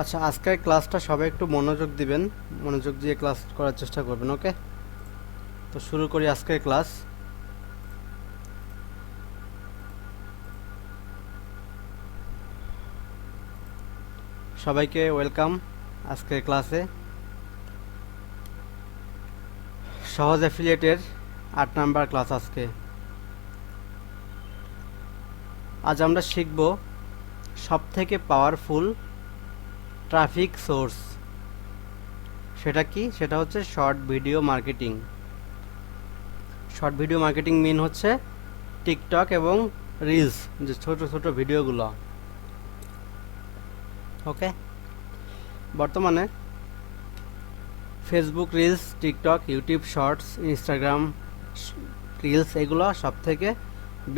আচ্ছা, আজকের ক্লাসটা সবাই একটু মনোযোগ দিবেন, মনোযোগ দিয়ে ক্লাস করার চেষ্টা করবেন। ওকে, তো শুরু করি আজকের ক্লাস। সবাইকে ওয়েলকাম আজকের ক্লাসে। সহজ অ্যাফিলিয়েটের 8 নাম্বার ক্লাস আজকে। আজ আমরা শিখব সবথেকে পাওয়ারফুল ট্রাফিক সোর্স। সেটা কি? সেটা হচ্ছে short video marketing. Short video marketing mean হচ্ছে টিকটক এবং রিলস, যে ছোট ছোট ভিডিওগুলো। ওকে, বর্তমানে Facebook reels, TikTok, YouTube shorts, Instagram reels এগুলো সব থেকে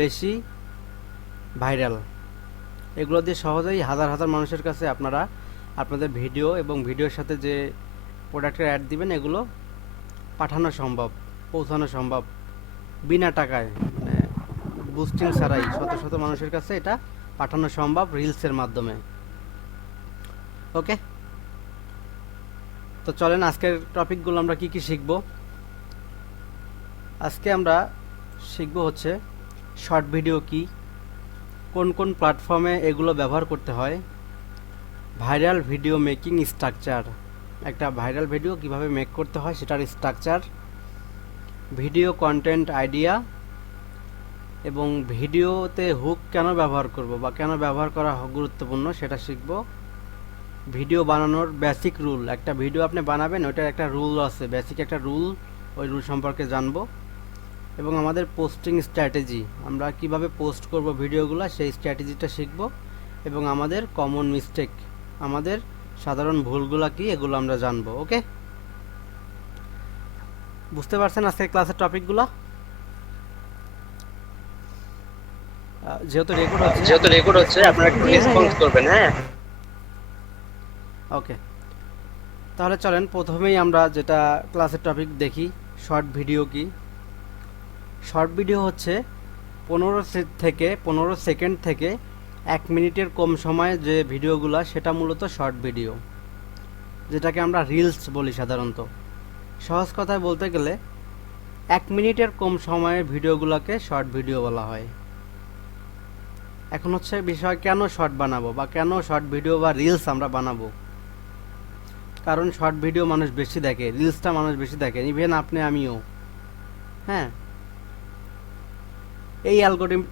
বেশি ভাইরাল। এগুলো দিয়ে সহজেই হাজার হাজার মানুষের কাছে আপনারা আপনাদের ভিডিও এবং ভিডিওর সাথে যে প্রোডাক্টের অ্যাড দিবেন এগুলো পাঠানো সম্ভব, পৌঁছানো সম্ভব বিনা টাকায়, বুস্টিং ছাড়াই শত শত মানুষের কাছে এটা পাঠানো সম্ভব রিলসের মাধ্যমে। ওকে, তো চলেন আজকের টপিকগুলো আমরা কি কি শিখব। আজকে আমরা শিখব হচ্ছে শর্ট ভিডিও কি, কোন কোন প্ল্যাটফর্মে এগুলো ব্যবহার করতে হয়, ভাইরাল ভিডিও মেকিং স্ট্রাকচার, একটা ভাইরাল ভিডিও কিভাবে মেক করতে হয় সেটার স্ট্রাকচার, ভিডিও কন্টেন্ট আইডিয়া, এবং ভিডিওতে হুক কেন ব্যবহার করব বা কেন ব্যবহার করা গুরুত্বপূর্ণ সেটা শিখব। ভিডিও বানানোর বেসিক রুল, একটা ভিডিও আপনি বানাবেন ওইটার একটা রুল আছে, বেসিক একটা রুল, ওই রুল সম্পর্কে জানবো। এবং আমাদের পোস্টিং স্ট্র্যাটেজি, আমরা কিভাবে পোস্ট করব ভিডিওগুলো সেই স্ট্র্যাটেজিটা শিখব। এবং আমাদের কমন মিস্টেক, আমাদের সাধারণ ভুলগুলো কি এগুলো আমরা জানবো। ওকে, বুঝতে পারছেন আজকের ক্লাসের টপিকগুলো? যেহেতু রেকর্ড হচ্ছে যেহেতু আপনারা একটু রেকর্ড হচ্ছে রেসপন্স আপনারা একটু করবেন। জি রেসপন্স ভাইয়া। করবেন। হ্যাঁ, ওকে, তাহলে চলেন প্রথমেই আমরা যেটা ক্লাসের টপিক দেখি, শর্ট ভিডিও কি। শর্ট ভিডিও হচ্ছে 15 সেকেন্ড থেকে 1 মিনিটের কম সময়ে যে ভিডিওগুলো সেটা মূলত শর্ট ভিডিও, যেটাকে আমরা রিলস বলি সাধারণত। সহজ কথায় বলতে গেলে 1 মিনিটের কম সময়ের ভিডিওগুলোকে শর্ট ভিডিও বলা হয়। এখন হচ্ছে বিষয়, কেন শর্ট বানাবো বা কেন শর্ট ভিডিও বা রিলস আমরা বানাবো। কারণ শর্ট ভিডিও মানুষ বেশি দেখে, রিলসটা মানুষ বেশি দেখে, ইভেন আপনি আমিও। হ্যাঁ, এই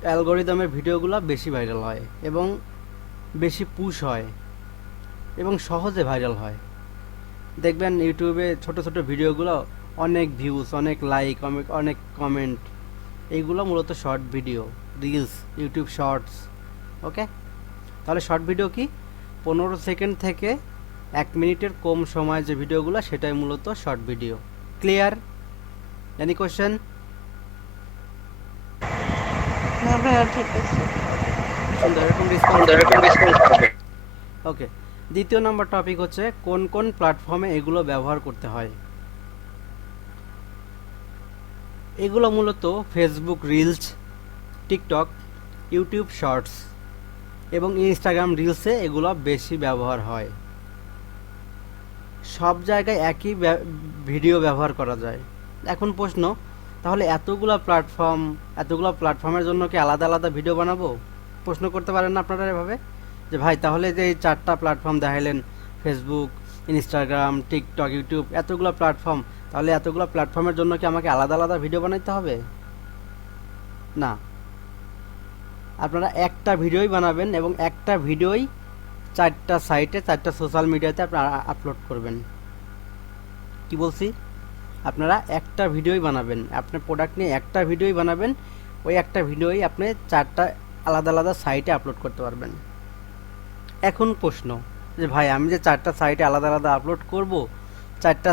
অ্যালগোরিদমের ভিডিওগুলো বেশি ভাইরাল হয় এবং বেশি পুশ হয় এবং সহজে ভাইরাল হয়। দেখবেন ইউটিউবে ছোট ছোট ভিডিওগুলো অনেক ভিউজ, অনেক লাইক, অনেক অনেক কমেন্ট, এইগুলো মূলত short video, reels, YouTube shorts. Okay, তাহলে শর্ট ভিডিও কি? 15 সেকেন্ড থেকে 1 মিনিটের কম সময় যে ভিডিওগুলো সেটাই মূলত short video. Clear? Any question? না ভাইয়া, ঠিক আছে। সুন্দর, এরকম রেসপন্স সুন্দর করবেন। একটা রেসপন্স করবেন। ওকে, দ্বিতীয় নম্বর টপিক হচ্ছে কোন কোন প্ল্যাটফর্মে এগুলো ব্যবহার করতে হয়। এগুলো মূলত Facebook reels, TikTok, YouTube shorts এবং ইনস্টাগ্রাম রিলসে এগুলো বেশি ব্যবহার হয়। সব জায়গায় একই ভিডিও ব্যবহার করা যায়। এখন প্রশ্ন, তাহলে এতগুলো প্ল্যাটফর্মের জন্য কি আলাদা আলাদা ভিডিও বানাবো? প্রশ্ন করতে পারেন না আপনারা এভাবে, যে ভাই তাহলে যে এই 4টা প্ল্যাটফর্ম দেখাইলেন, ফেসবুক, ইনস্টাগ্রাম, টিকটক, ইউটিউব, এতগুলো প্ল্যাটফর্ম, তাহলে এতগুলো প্ল্যাটফর্মের জন্য কি আমাকে আলাদা আলাদা ভিডিও বানাইতে হবে? না, আপনারা একটা ভিডিওই বানাবেন এবং একটা ভিডিওই 4টা সাইটে, 4টা সোশ্যাল মিডিয়াতে আপনারা আপলোড করবেন। কি বলছি? আপনারা একটা ভিডিওই বানাবেন, আপনার প্রোডাক্ট নিয়ে একটা ভিডিওই বানাবেন, ওই একটা ভিডিওই আপনি 4টা আলাদা আলাদা সাইটে আপলোড করতে পারবেন। এখন প্রশ্ন, যে ভাই আমি যে 4টা সাইটে আলাদা আলাদা আপলোড করব, 4টা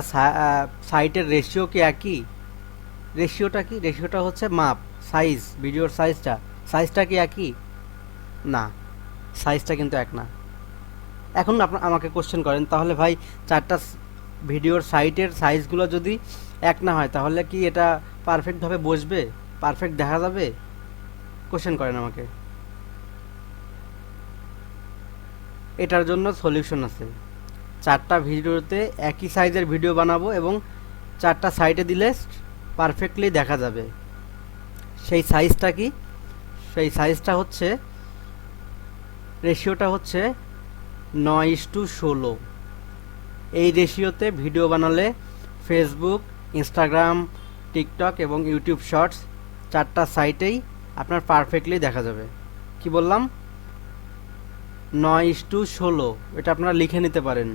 সাইটের রেশিও কি একই? রেশিওটা কি? রেশিওটা হচ্ছে মাপ, সাইজ, ভিডিওর সাইজটা কি একই? না, সাইজটা কিন্তু এক না। এখন আমাকে কোশ্চেন করেন, তাহলে ভাই 4টা ভিডিওর সাইটের সাইজগুলো যদি এক না হয় তাহলে কি এটা পারফেক্টভাবে বসবে, পারফেক্ট দেখা যাবে? কোশ্চেন করেন আমাকে। এটার জন্য সলিউশন আছে। চারটা ভিডিওতে একই সাইজের ভিডিও বানাবো এবং চারটা সাইডে দিলে পারফেক্টলি দেখা যাবে। সেই সাইজটা কি? সেই সাইজটা হচ্ছে, রেশিওটা হচ্ছে 9:16। এই রেশিওতে ভিডিও বানালে ফেসবুক, ইনস্টাগ্রাম, টিকটক এবং ইউটিউব শর্টস চারটা সাইটেই আপনার পারফেক্টলি দেখা যাবে। কি বললাম? 9:16। এটা আপনারা লিখে নিতে পারেন।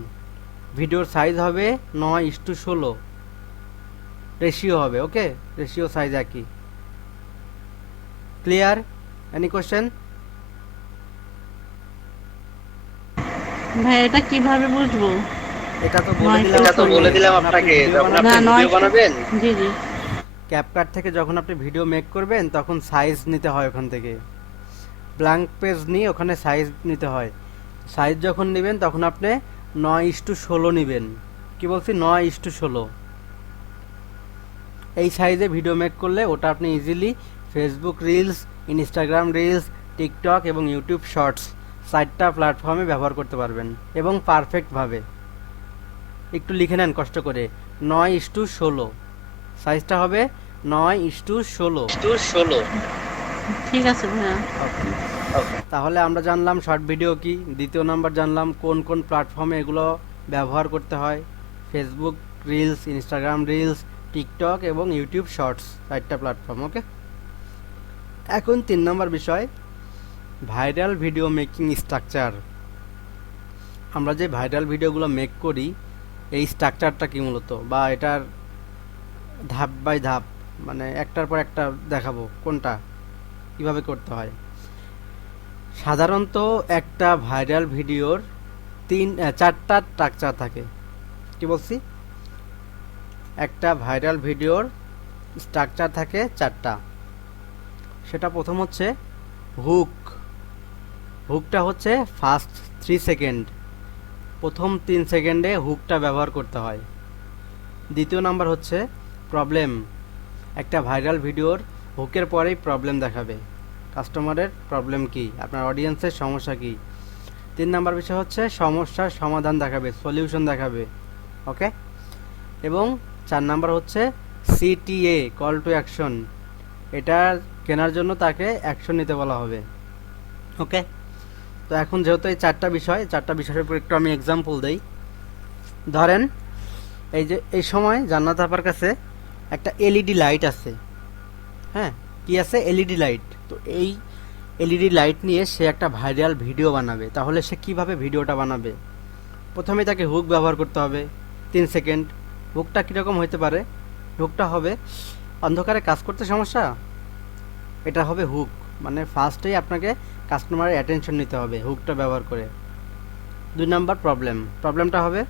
ভিডিওর সাইজ হবে 9:16, রেশিও হবে। ওকে, রেশিও সাইজ একই। ক্লিয়ার? Any question? ভাই এটা কিভাবে বুঝবো? এটা তো বলে দিলাম না আপনাকে, যখন আপনি নয় ভিডিও বানাবেন, জি জি ক্যাপকাট থেকে যখন আপনি ভিডিও মেক করবেন তখন সাইজ নিতে হয় ওখান থেকে। ব্ল্যাঙ্ক পেজ নিয়ে ওখানে সাইজ নিতে হয়। সাইজ যখন নেবেন তখন আপনি 9:16 নেবেন। কি বলছি? 9:16। এই সাইজে ভিডিও মেক করলে ওটা আপনি easily Facebook reels, Instagram reels, TikTok এবং ইউটিউব শর্টস চারটা প্ল্যাটফর্মে ব্যবহার করতে পারবেন এবং পারফেক্টভাবে। একটু লিখে নেন কষ্ট করে, 9:16। সাইজটা হবে 9:16। ঠিক আছে ভাইয়া। তাহলে আমরা জানলাম শর্ট ভিডিও কি। দ্বিতীয় নাম্বার জানলাম কোন কোন প্ল্যাটফর্মে এগুলো ব্যবহার করতে হয়। Facebook reels, Instagram reels, TikTok এবং ইউটিউব শর্টস চারটা প্ল্যাটফর্ম। ওকে, এখন 3 নাম্বার বিষয়, ভাইরাল ভিডিও মেকিং স্ট্রাকচার। আমরা যে ভাইরাল ভিডিওগুলো মেক করি এই স্ট্রাকচারটা কি মূলত, বা এটার ধাপ বাই ধাপ, মানে একটার পর একটা দেখাবো কোনটা কিভাবে করতে হয়। সাধারণত একটা ভাইরাল ভিডিওর চারটা স্ট্রাকচার থাকে। কি বলছি? একটা ভাইরাল ভিডিওর স্ট্রাকচার থাকে চারটা। সেটা প্রথম হচ্ছে হুক। হুকটা হচ্ছে ফার্স্ট 3 সেকেন্ড, প্রথম 3 সেকেন্ডে হুকটা ব্যবহার করতে হয়। দ্বিতীয় নাম্বার হচ্ছে প্রবলেম। একটা ভাইরাল ভিডিওর হুকের পরেই প্রবলেম দেখাবে, কাস্টমারের প্রবলেম কি, আপনার অডিয়েন্সের সমস্যা কি। 3 নাম্বার বিষয় হচ্ছে সমস্যার সমাধান দেখাবে, সলিউশন দেখাবে। ওকে, এবং 4 নাম্বার হচ্ছে সিটিএ, কল টু অ্যাকশন। এটা কেনার জন্য তাকে অ্যাকশন নিতে বলা হবে। ওকে, তো এখন যেহেতু এই চারটা বিষয়ের উপর একটু আমি এক্সাম্পল দেই। ধরেন এই যে এই সময় জান্নাত আপার কাছে একটা এলইডি লাইট আছে। হ্যাঁ, কি আছে? LED light. তো এই এলইডি লাইট নিয়ে সে একটা ভাইরাল ভিডিও বানাবে। তাহলে সে কিভাবে ভিডিওটা বানাবে? প্রথমে তাকে হুক ব্যবহার করতে হবে 3 সেকেন্ড। হুকটা কীরকম হতে পারে? হুকটা হবে অন্ধকারে কাজ করতে সমস্যা, এটা হবে হুক। মানে ফার্স্টেই আপনাকে কাস্টমারের অ্যাটেনশন নিতে হবে হুকটা ব্যবহার করে। 2 নাম্বার প্রবলেম। প্রবলেমটা হবে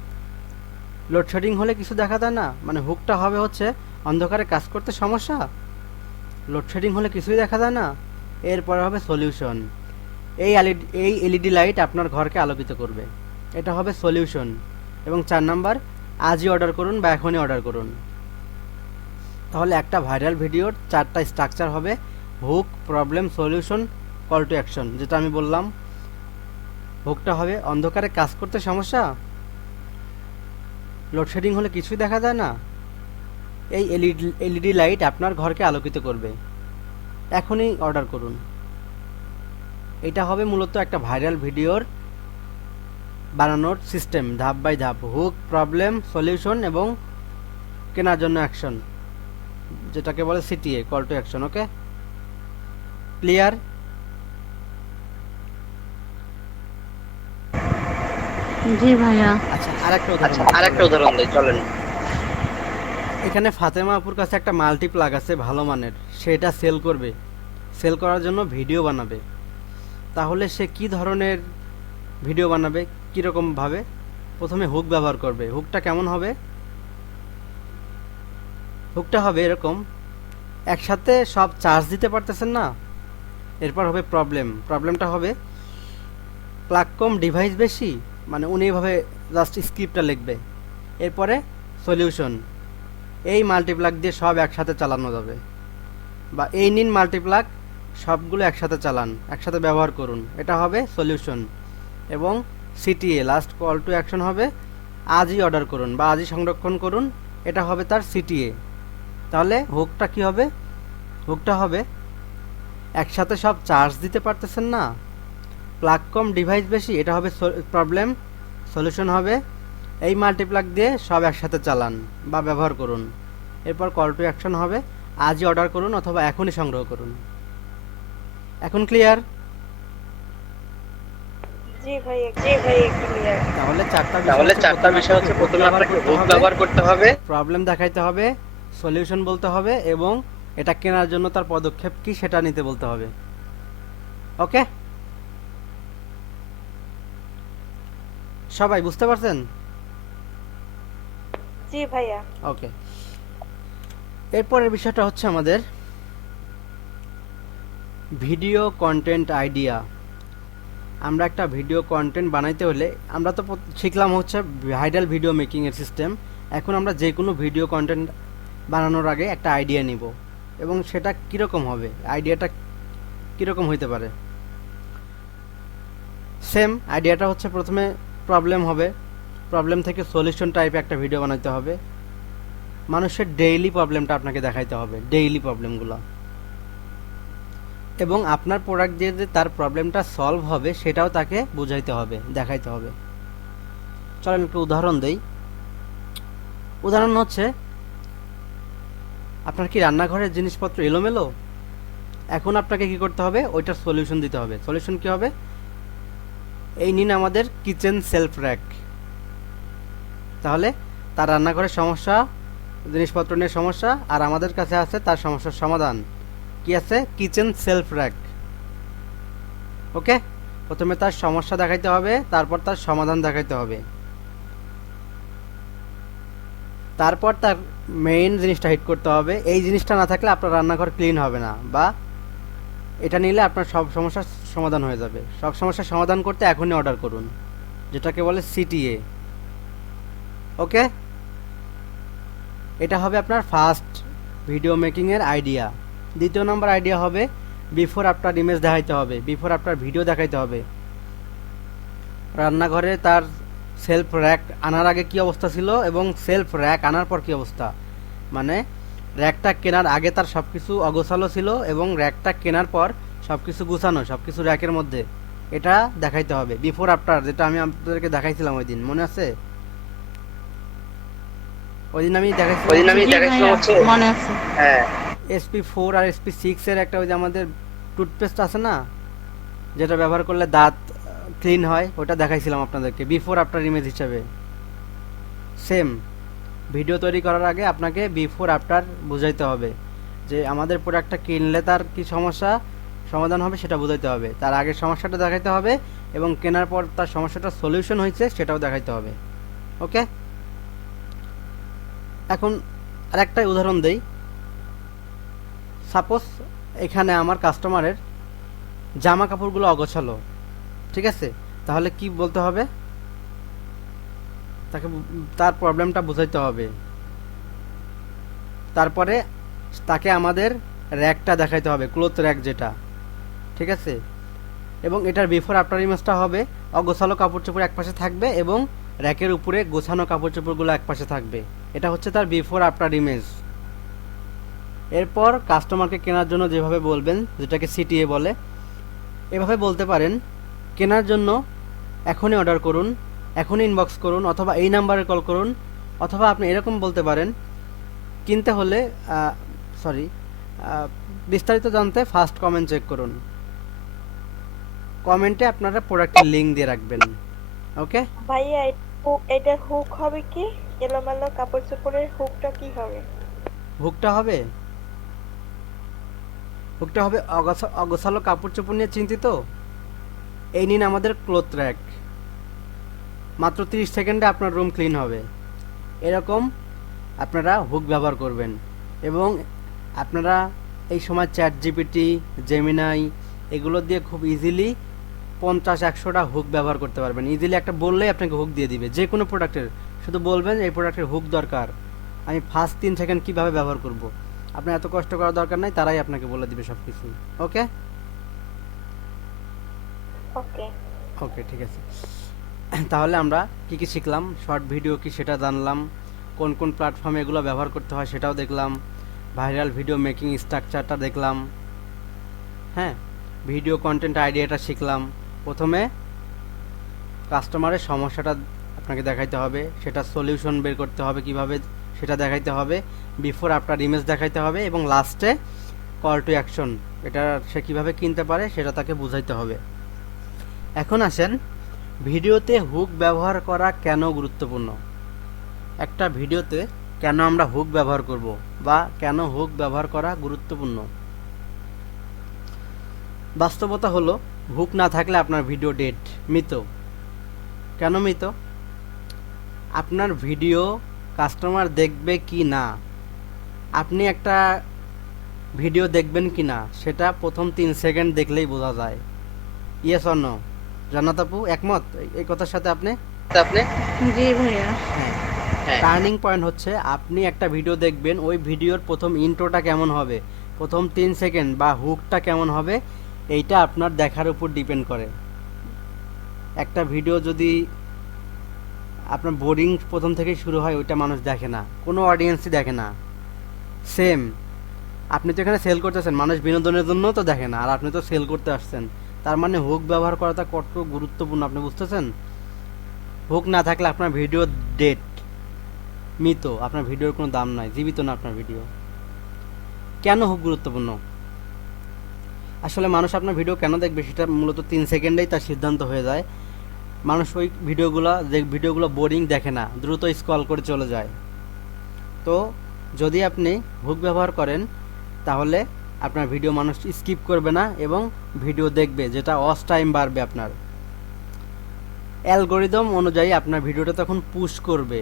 লোডশেডিং হলে কিছু দেখা যায় না, মানে হুকটা হবে হচ্ছে অন্ধকারে কাজ করতে সমস্যা, লোডশেডিং হলে কিছুই দেখা যায় না। এরপরে হবে সলিউশন। এই এলইডি লাইট আপনার ঘরকে আলোকিত করবে, এটা হবে সলিউশন। এবং 4 নাম্বার, আজই অর্ডার করুন বা এখনই অর্ডার করুন। তাহলে একটা ভাইরাল ভিডিওর চারটা স্ট্রাকচার হবে hook, problem, solution, call to action. যেটা আমি বললাম, হুকটা হবে অন্ধকারে কাজ করতে সমস্যা, লোডশেডিং হলে কিছুই দেখা যায় না, এই এলইডি লাইট আপনার ঘরকে আলোকিত করবে, এখনই অর্ডার করুন। এটা হবে মূলত একটা ভাইরাল ভিডিওর বানানোর সিস্টেম, ধাপ বাই ধাপ। হুক, প্রবলেম, সলিউশন এবং কেনার জন্য অ্যাকশন, যেটাকে বলে CTA, call to action. Okay, clear? জি ভাইয়া। আচ্ছা, আরেকটা উদাহরণ দেই, চলেন। এখানে ফাতেমা আপুর কাছে একটা মাল্টি প্লাগ আছে ভালো মানের, সেটা সেল করবে। সেল করার জন্য ভিডিও বানাবে। তাহলে সে কি ধরনের ভিডিও বানাবে, কীরকম ভাবে? প্রথমে হুক ব্যবহার করবে। হুকটা কেমন হবে? হুকটা হবে এরকম, একসাথে সব চার্জ দিতে পারতেছেন না। এরপর হবে প্রবলেম। প্রবলেমটা হবে প্লাগ কম, ডিভাইস বেশি, মানে উনি এভাবে জাস্ট স্ক্রিপ্টটা লিখবে। এরপরে সলিউশন, এই মাল্টিপ্লাগ দিয়ে সব একসাথে চালানো যাবে, বা এই নিন মাল্টিপ্লাগ, সবগুলো একসাথে চালান, একসাথে ব্যবহার করুন, এটা হবে সলিউশন। এবং CTA, last call to action হবে আজই অর্ডার করুন বা আজই সংরক্ষণ করুন, এটা হবে তার সিটিএ। তাহলে হুকটা কি হবে? হুকটা হবে একসাথে সব চার্জ দিতে পারতেছেন না, প্লাগ কম ডিভাইস বেশি, এটা হবে প্রবলেম। সলিউশন হবে এই মাল্টিপ্লাগ দিয়ে সব একসাথে চালান বা ব্যবহার করুন। এরপর কল টু অ্যাকশন হবে আজই অর্ডার করুন অথবা এখনই সংগ্রহ করুন। এখন ক্লিয়ার? ক্লিয়ার। তাহলে তাহলে চারটা বিষয় হচ্ছে প্রথমে আপনাকে হুক ব্যবহার করতে হবে, প্রবলেম দেখাইতে হবে, সলিউশন বলতে হবে এবং এটা কেনার জন্য তার পদক্ষেপ কি সেটা নিতে বলতে হবে। ওকে, সবাই বুঝতে পারছেন? জি ভাইয়া। ওকে, এরপরের বিষয়টা হচ্ছে আমাদের ভিডিও কন্টেন্ট আইডিয়া। আমরা একটা ভিডিও কন্টেন্ট বানাইতে হলে আমরা তো শিখলাম হচ্ছে ভাইরাল ভিডিও মেকিং এর সিস্টেম। এখন আমরা যে কোনো ভিডিও কন্টেন্ট বানানোর আগে একটা আইডিয়া নিব এবং সেটা কীরকম হবে, আইডিয়াটা কীরকম হইতে পারে। সেম আইডিয়াটা হচ্ছে প্রথমে প্রবলেম হবে, প্রবলেম থেকে সলিউশন টাইপে একটা ভিডিও বানাইতে হবে। মানুষের ডেইলি প্রবলেমটা আপনাকে দেখাইতে হবে, ডেইলি প্রবলেমগুলো, এবং আপনার প্রোডাক্ট দিয়ে যে তার প্রবলেমটা সলভ হবে সেটাও তাকে বুঝাইতে হবে, দেখাইতে হবে। চলেন একটু উদাহরণ দেই। উদাহরণ হচ্ছে আপনার কি রান্নাঘরের জিনিসপত্র এলোমেলো, এখন আপনাকে কি করতে হবে, ওইটার সলিউশন দিতে হবে। সলিউশন কি হবে? এই নিন আমাদের কিচেন সেলফ র্যাক। তাহলে তার রান্নাঘরের সমস্যা, জিনিসপত্র নিয়ে সমস্যা, আর আমাদের কাছে আছে তার সমস্যার সমাধান। কি আছে? Kitchen self rack. ওকে, প্রথমে তার সমস্যা দেখাইতে হবে, তারপর তার সমাধান দেখাইতে হবে, তারপর তার মেইন জিনিসটা হিট করতে হবে। এই জিনিসটা না থাকলে আপনার রান্নাঘর ক্লিন হবে না, বা এটা নিলে আপনার সব সমস্যার সমাধান হয়ে যাবে। সব সমস্যার সমাধান করতে এখনই অর্ডার করুন, যেটাকে বলে সিটিএ। ওকে, এটা হবে আপনার ফার্স্ট ভিডিও মেকিংয়ের আইডিয়া। দ্বিতীয় নম্বর আইডিয়া হবে বিফোর আফটার ইমেজ দেখাইতে হবে, বিফোর আফটার ভিডিও দেখাইতে হবে। রান্নাঘরে তার সেলফ র্যাক আনার আগে কি অবস্থা ছিল এবং সেলফ র্যাক আনার পর কি অবস্থা, মানে র্যাকটা কেনার আগে তার সব কিছু অগোছালো ছিল এবং র্যাকটা কেনার পর সব কিছু গুছানো, সব কিছু র্যাকের মধ্যে, এটা দেখাইতে হবে বিফোর আফটার, যেটা আমি আপনাদেরকে দেখাইছিলাম ওই দিন, মনে আছে? ওই দিন আমি জি দেখাইছিলাম ভাইয়া, মনে আছে। হ্যাঁ, SP4 আর SP6 এর একটা, ওই যে আমাদের টুথপেস্ট আছে না, যেটা ব্যবহার করলে দাঁত ক্লিন হয়, ওটা দেখাইছিলাম আপনাদেরকে বিফোর আফটার ইমেজ হিসাবে। সেম ভিডিও তৈরি করার আগে আপনাকে বিফোর আফটার বুঝাইতে হবে, যে আমাদের প্রোডাক্টটা কিনলে তার কি সমস্যা সমাধান হবে সেটা বুঝাইতে হবে, তার আগের সমস্যাটা দেখাইতে হবে এবং কেনার পর তার সমস্যাটা সলিউশন হয়েছে সেটাও দেখাইতে হবে। ওকে, এখন আরেকটা উদাহরণ দেই। সাপোজ এখানে আমার কাস্টমারের জামা কাপড়গুলো অগোছালো, ঠিক আছে? তাহলে কি বলতে হবে? তাকে তার প্রবলেমটা বুঝাইতে হবে, তারপরে তাকে আমাদের র্যাকটা দেখাইতে হবে, ক্লোথ র্যাক যেটা, ঠিক আছে? এবং এটার বিফোর আফটার ইমেজটা হবে অগোছালো কাপড় চোপড় একপাশে থাকবে এবং র্যাকের উপরে গোছানো কাপড় চোপড়গুলো একপাশে থাকবে। এটা হচ্ছে তার বিফোর আফটার ইমেজ। এরপর কাস্টমারকে কেনার জন্য যেভাবে বলবেন, যেটাকে সিটিএ বলে, এভাবে বলতে পারেন কেনার জন্য এখনই অর্ডার করুন, এখনই ইনবক্স করুন, অথবা এই নাম্বারে কল করুন, অথবা আপনি এরকম বলতে পারেন কিনতে হলে বিস্তারিত জানতে ফার্স্ট কমেন্ট চেক করুন। কমেন্টে আপনারা প্রোডাক্টের লিংক দিয়ে রাখবেন। ওকে, ভাইয়া এটা হুক হবে কি? এলোমেলো কাপড় চোপড়ের হুকটা কি হবে? হুকটা হবে অগোছালো কাপড় চোপড় নিয়ে চিন্তিত, এই নিন আমাদের ক্লোথ র্যাক, মাত্র 30 সেকেন্ডে আপনার রুম ক্লিন হবে। এরকম আপনারা হুক ব্যবহার করবেন এবং আপনারা এই সময় চ্যাট জিপিটি, জেমিনাই এগুলো দিয়ে খুব ইজিলি 50-100টা হুক ব্যবহার করতে পারবেন। ইজিলি একটা বললেই আপনাকে হুক দিয়ে দিবে যে কোনো প্রোডাক্টের। শুধু বলবেন এই প্রোডাক্টের হুক দরকার, আমি ফার্স্ট 3 সেকেন্ড কীভাবে ব্যবহার করব। আপনার এত কষ্ট করার দরকার নাই, তারাই আপনাকে বলে দিবে সব কিছু। ওকে ওকে। ওকে, ঠিক আছে। তাহলে আমরা কি কি শিখলাম, শর্ট ভিডিও কি সেটা জানলাম, কোন কোন প্ল্যাটফর্মে এগুলো ব্যবহার করতে হয় সেটাও দেখলাম, ভাইরাল ভিডিও মেকিং স্ট্রাকচারটা দেখলাম, হ্যাঁ, ভিডিও কন্টেন্ট আইডিয়াটা শিখলাম। প্রথমে কাস্টমারের সমস্যাটা আপনাকে দেখাইতে হবে, সেটা সলিউশন বের করতে হবে কিভাবে সেটা দেখাইতে হবে, বিফোর আফটার ইমেজ দেখাইতে হবে, এবং লাস্টে কল টু অ্যাকশন, এটা সে কিভাবে কিনতে পারে সেটা তাকে বুঝাইতে হবে। এখন আসেন ভিডিওতে হুক ব্যবহার করা কেন গুরুত্বপূর্ণ। একটা ভিডিওতে কেন আমরা হুক ব্যবহার করব বা কেন হুক ব্যবহার করা গুরুত্বপূর্ণ। বাস্তবতা হলো হুক না থাকলে আপনার ভিডিও ডেড, মৃত। কেন মৃত? আপনার ভিডিও কাস্টমার দেখবে কি না, আপনি একটা ভিডিও দেখবেন কি না সেটা প্রথম 3 সেকেন্ড দেখলেই বোঝা যায়। Yes or no? জান্নাত আপু একমত এই কথার সাথে আপনি? জি ভাইয়া। হ্যাঁ, টার্নিং পয়েন্ট হচ্ছে আপনি একটা ভিডিও দেখবেন, ওই ভিডিওর প্রথম ইন্ট্রোটা কেমন হবে, প্রথম 3 সেকেন্ড বা হুকটা কেমন হবে, এইটা আপনার দেখার উপর ডিপেন্ড করে। একটা ভিডিও যদি আপনার বোরিং প্রথম থেকেই শুরু হয়, ওইটা মানুষ দেখে না, কোনো অডিয়েন্সই দেখে না। সেম, আপনি তো এখানে সেল করতেছেন, মানুষ বিনোদনের জন্য তো দেখে না, আর আপনি তো সেল করতে আসছেন। তার মানে হুক ব্যবহার করাটা কত গুরুত্বপূর্ণ আপনি বুঝতেছেন? হুক না থাকলে আপনার ভিডিও ডেড, মৃত, আপনার ভিডিওর কোনো দাম নাই, জীবিত না আপনার ভিডিও। কেন হুক গুরুত্বপূর্ণ? আসলে মানুষ আপনার ভিডিও কেন দেখবে সেটা মূলত 3 সেকেন্ডেই তার সিদ্ধান্ত হয়ে যায়। মানুষ ওই ভিডিওগুলো বোরিং দেখে না, দ্রুত স্ক্রল করে চলে যায়। তো যদি আপনি হুক ব্যবহার করেন তাহলে আপনার ভিডিও মানুষ স্কিপ করবে না এবং ভিডিও দেখবে, যেটা ওয়াচ টাইম বাড়বে। আপনার অ্যালগোরিদম অনুযায়ী আপনার ভিডিওটা তখন পুশ করবে।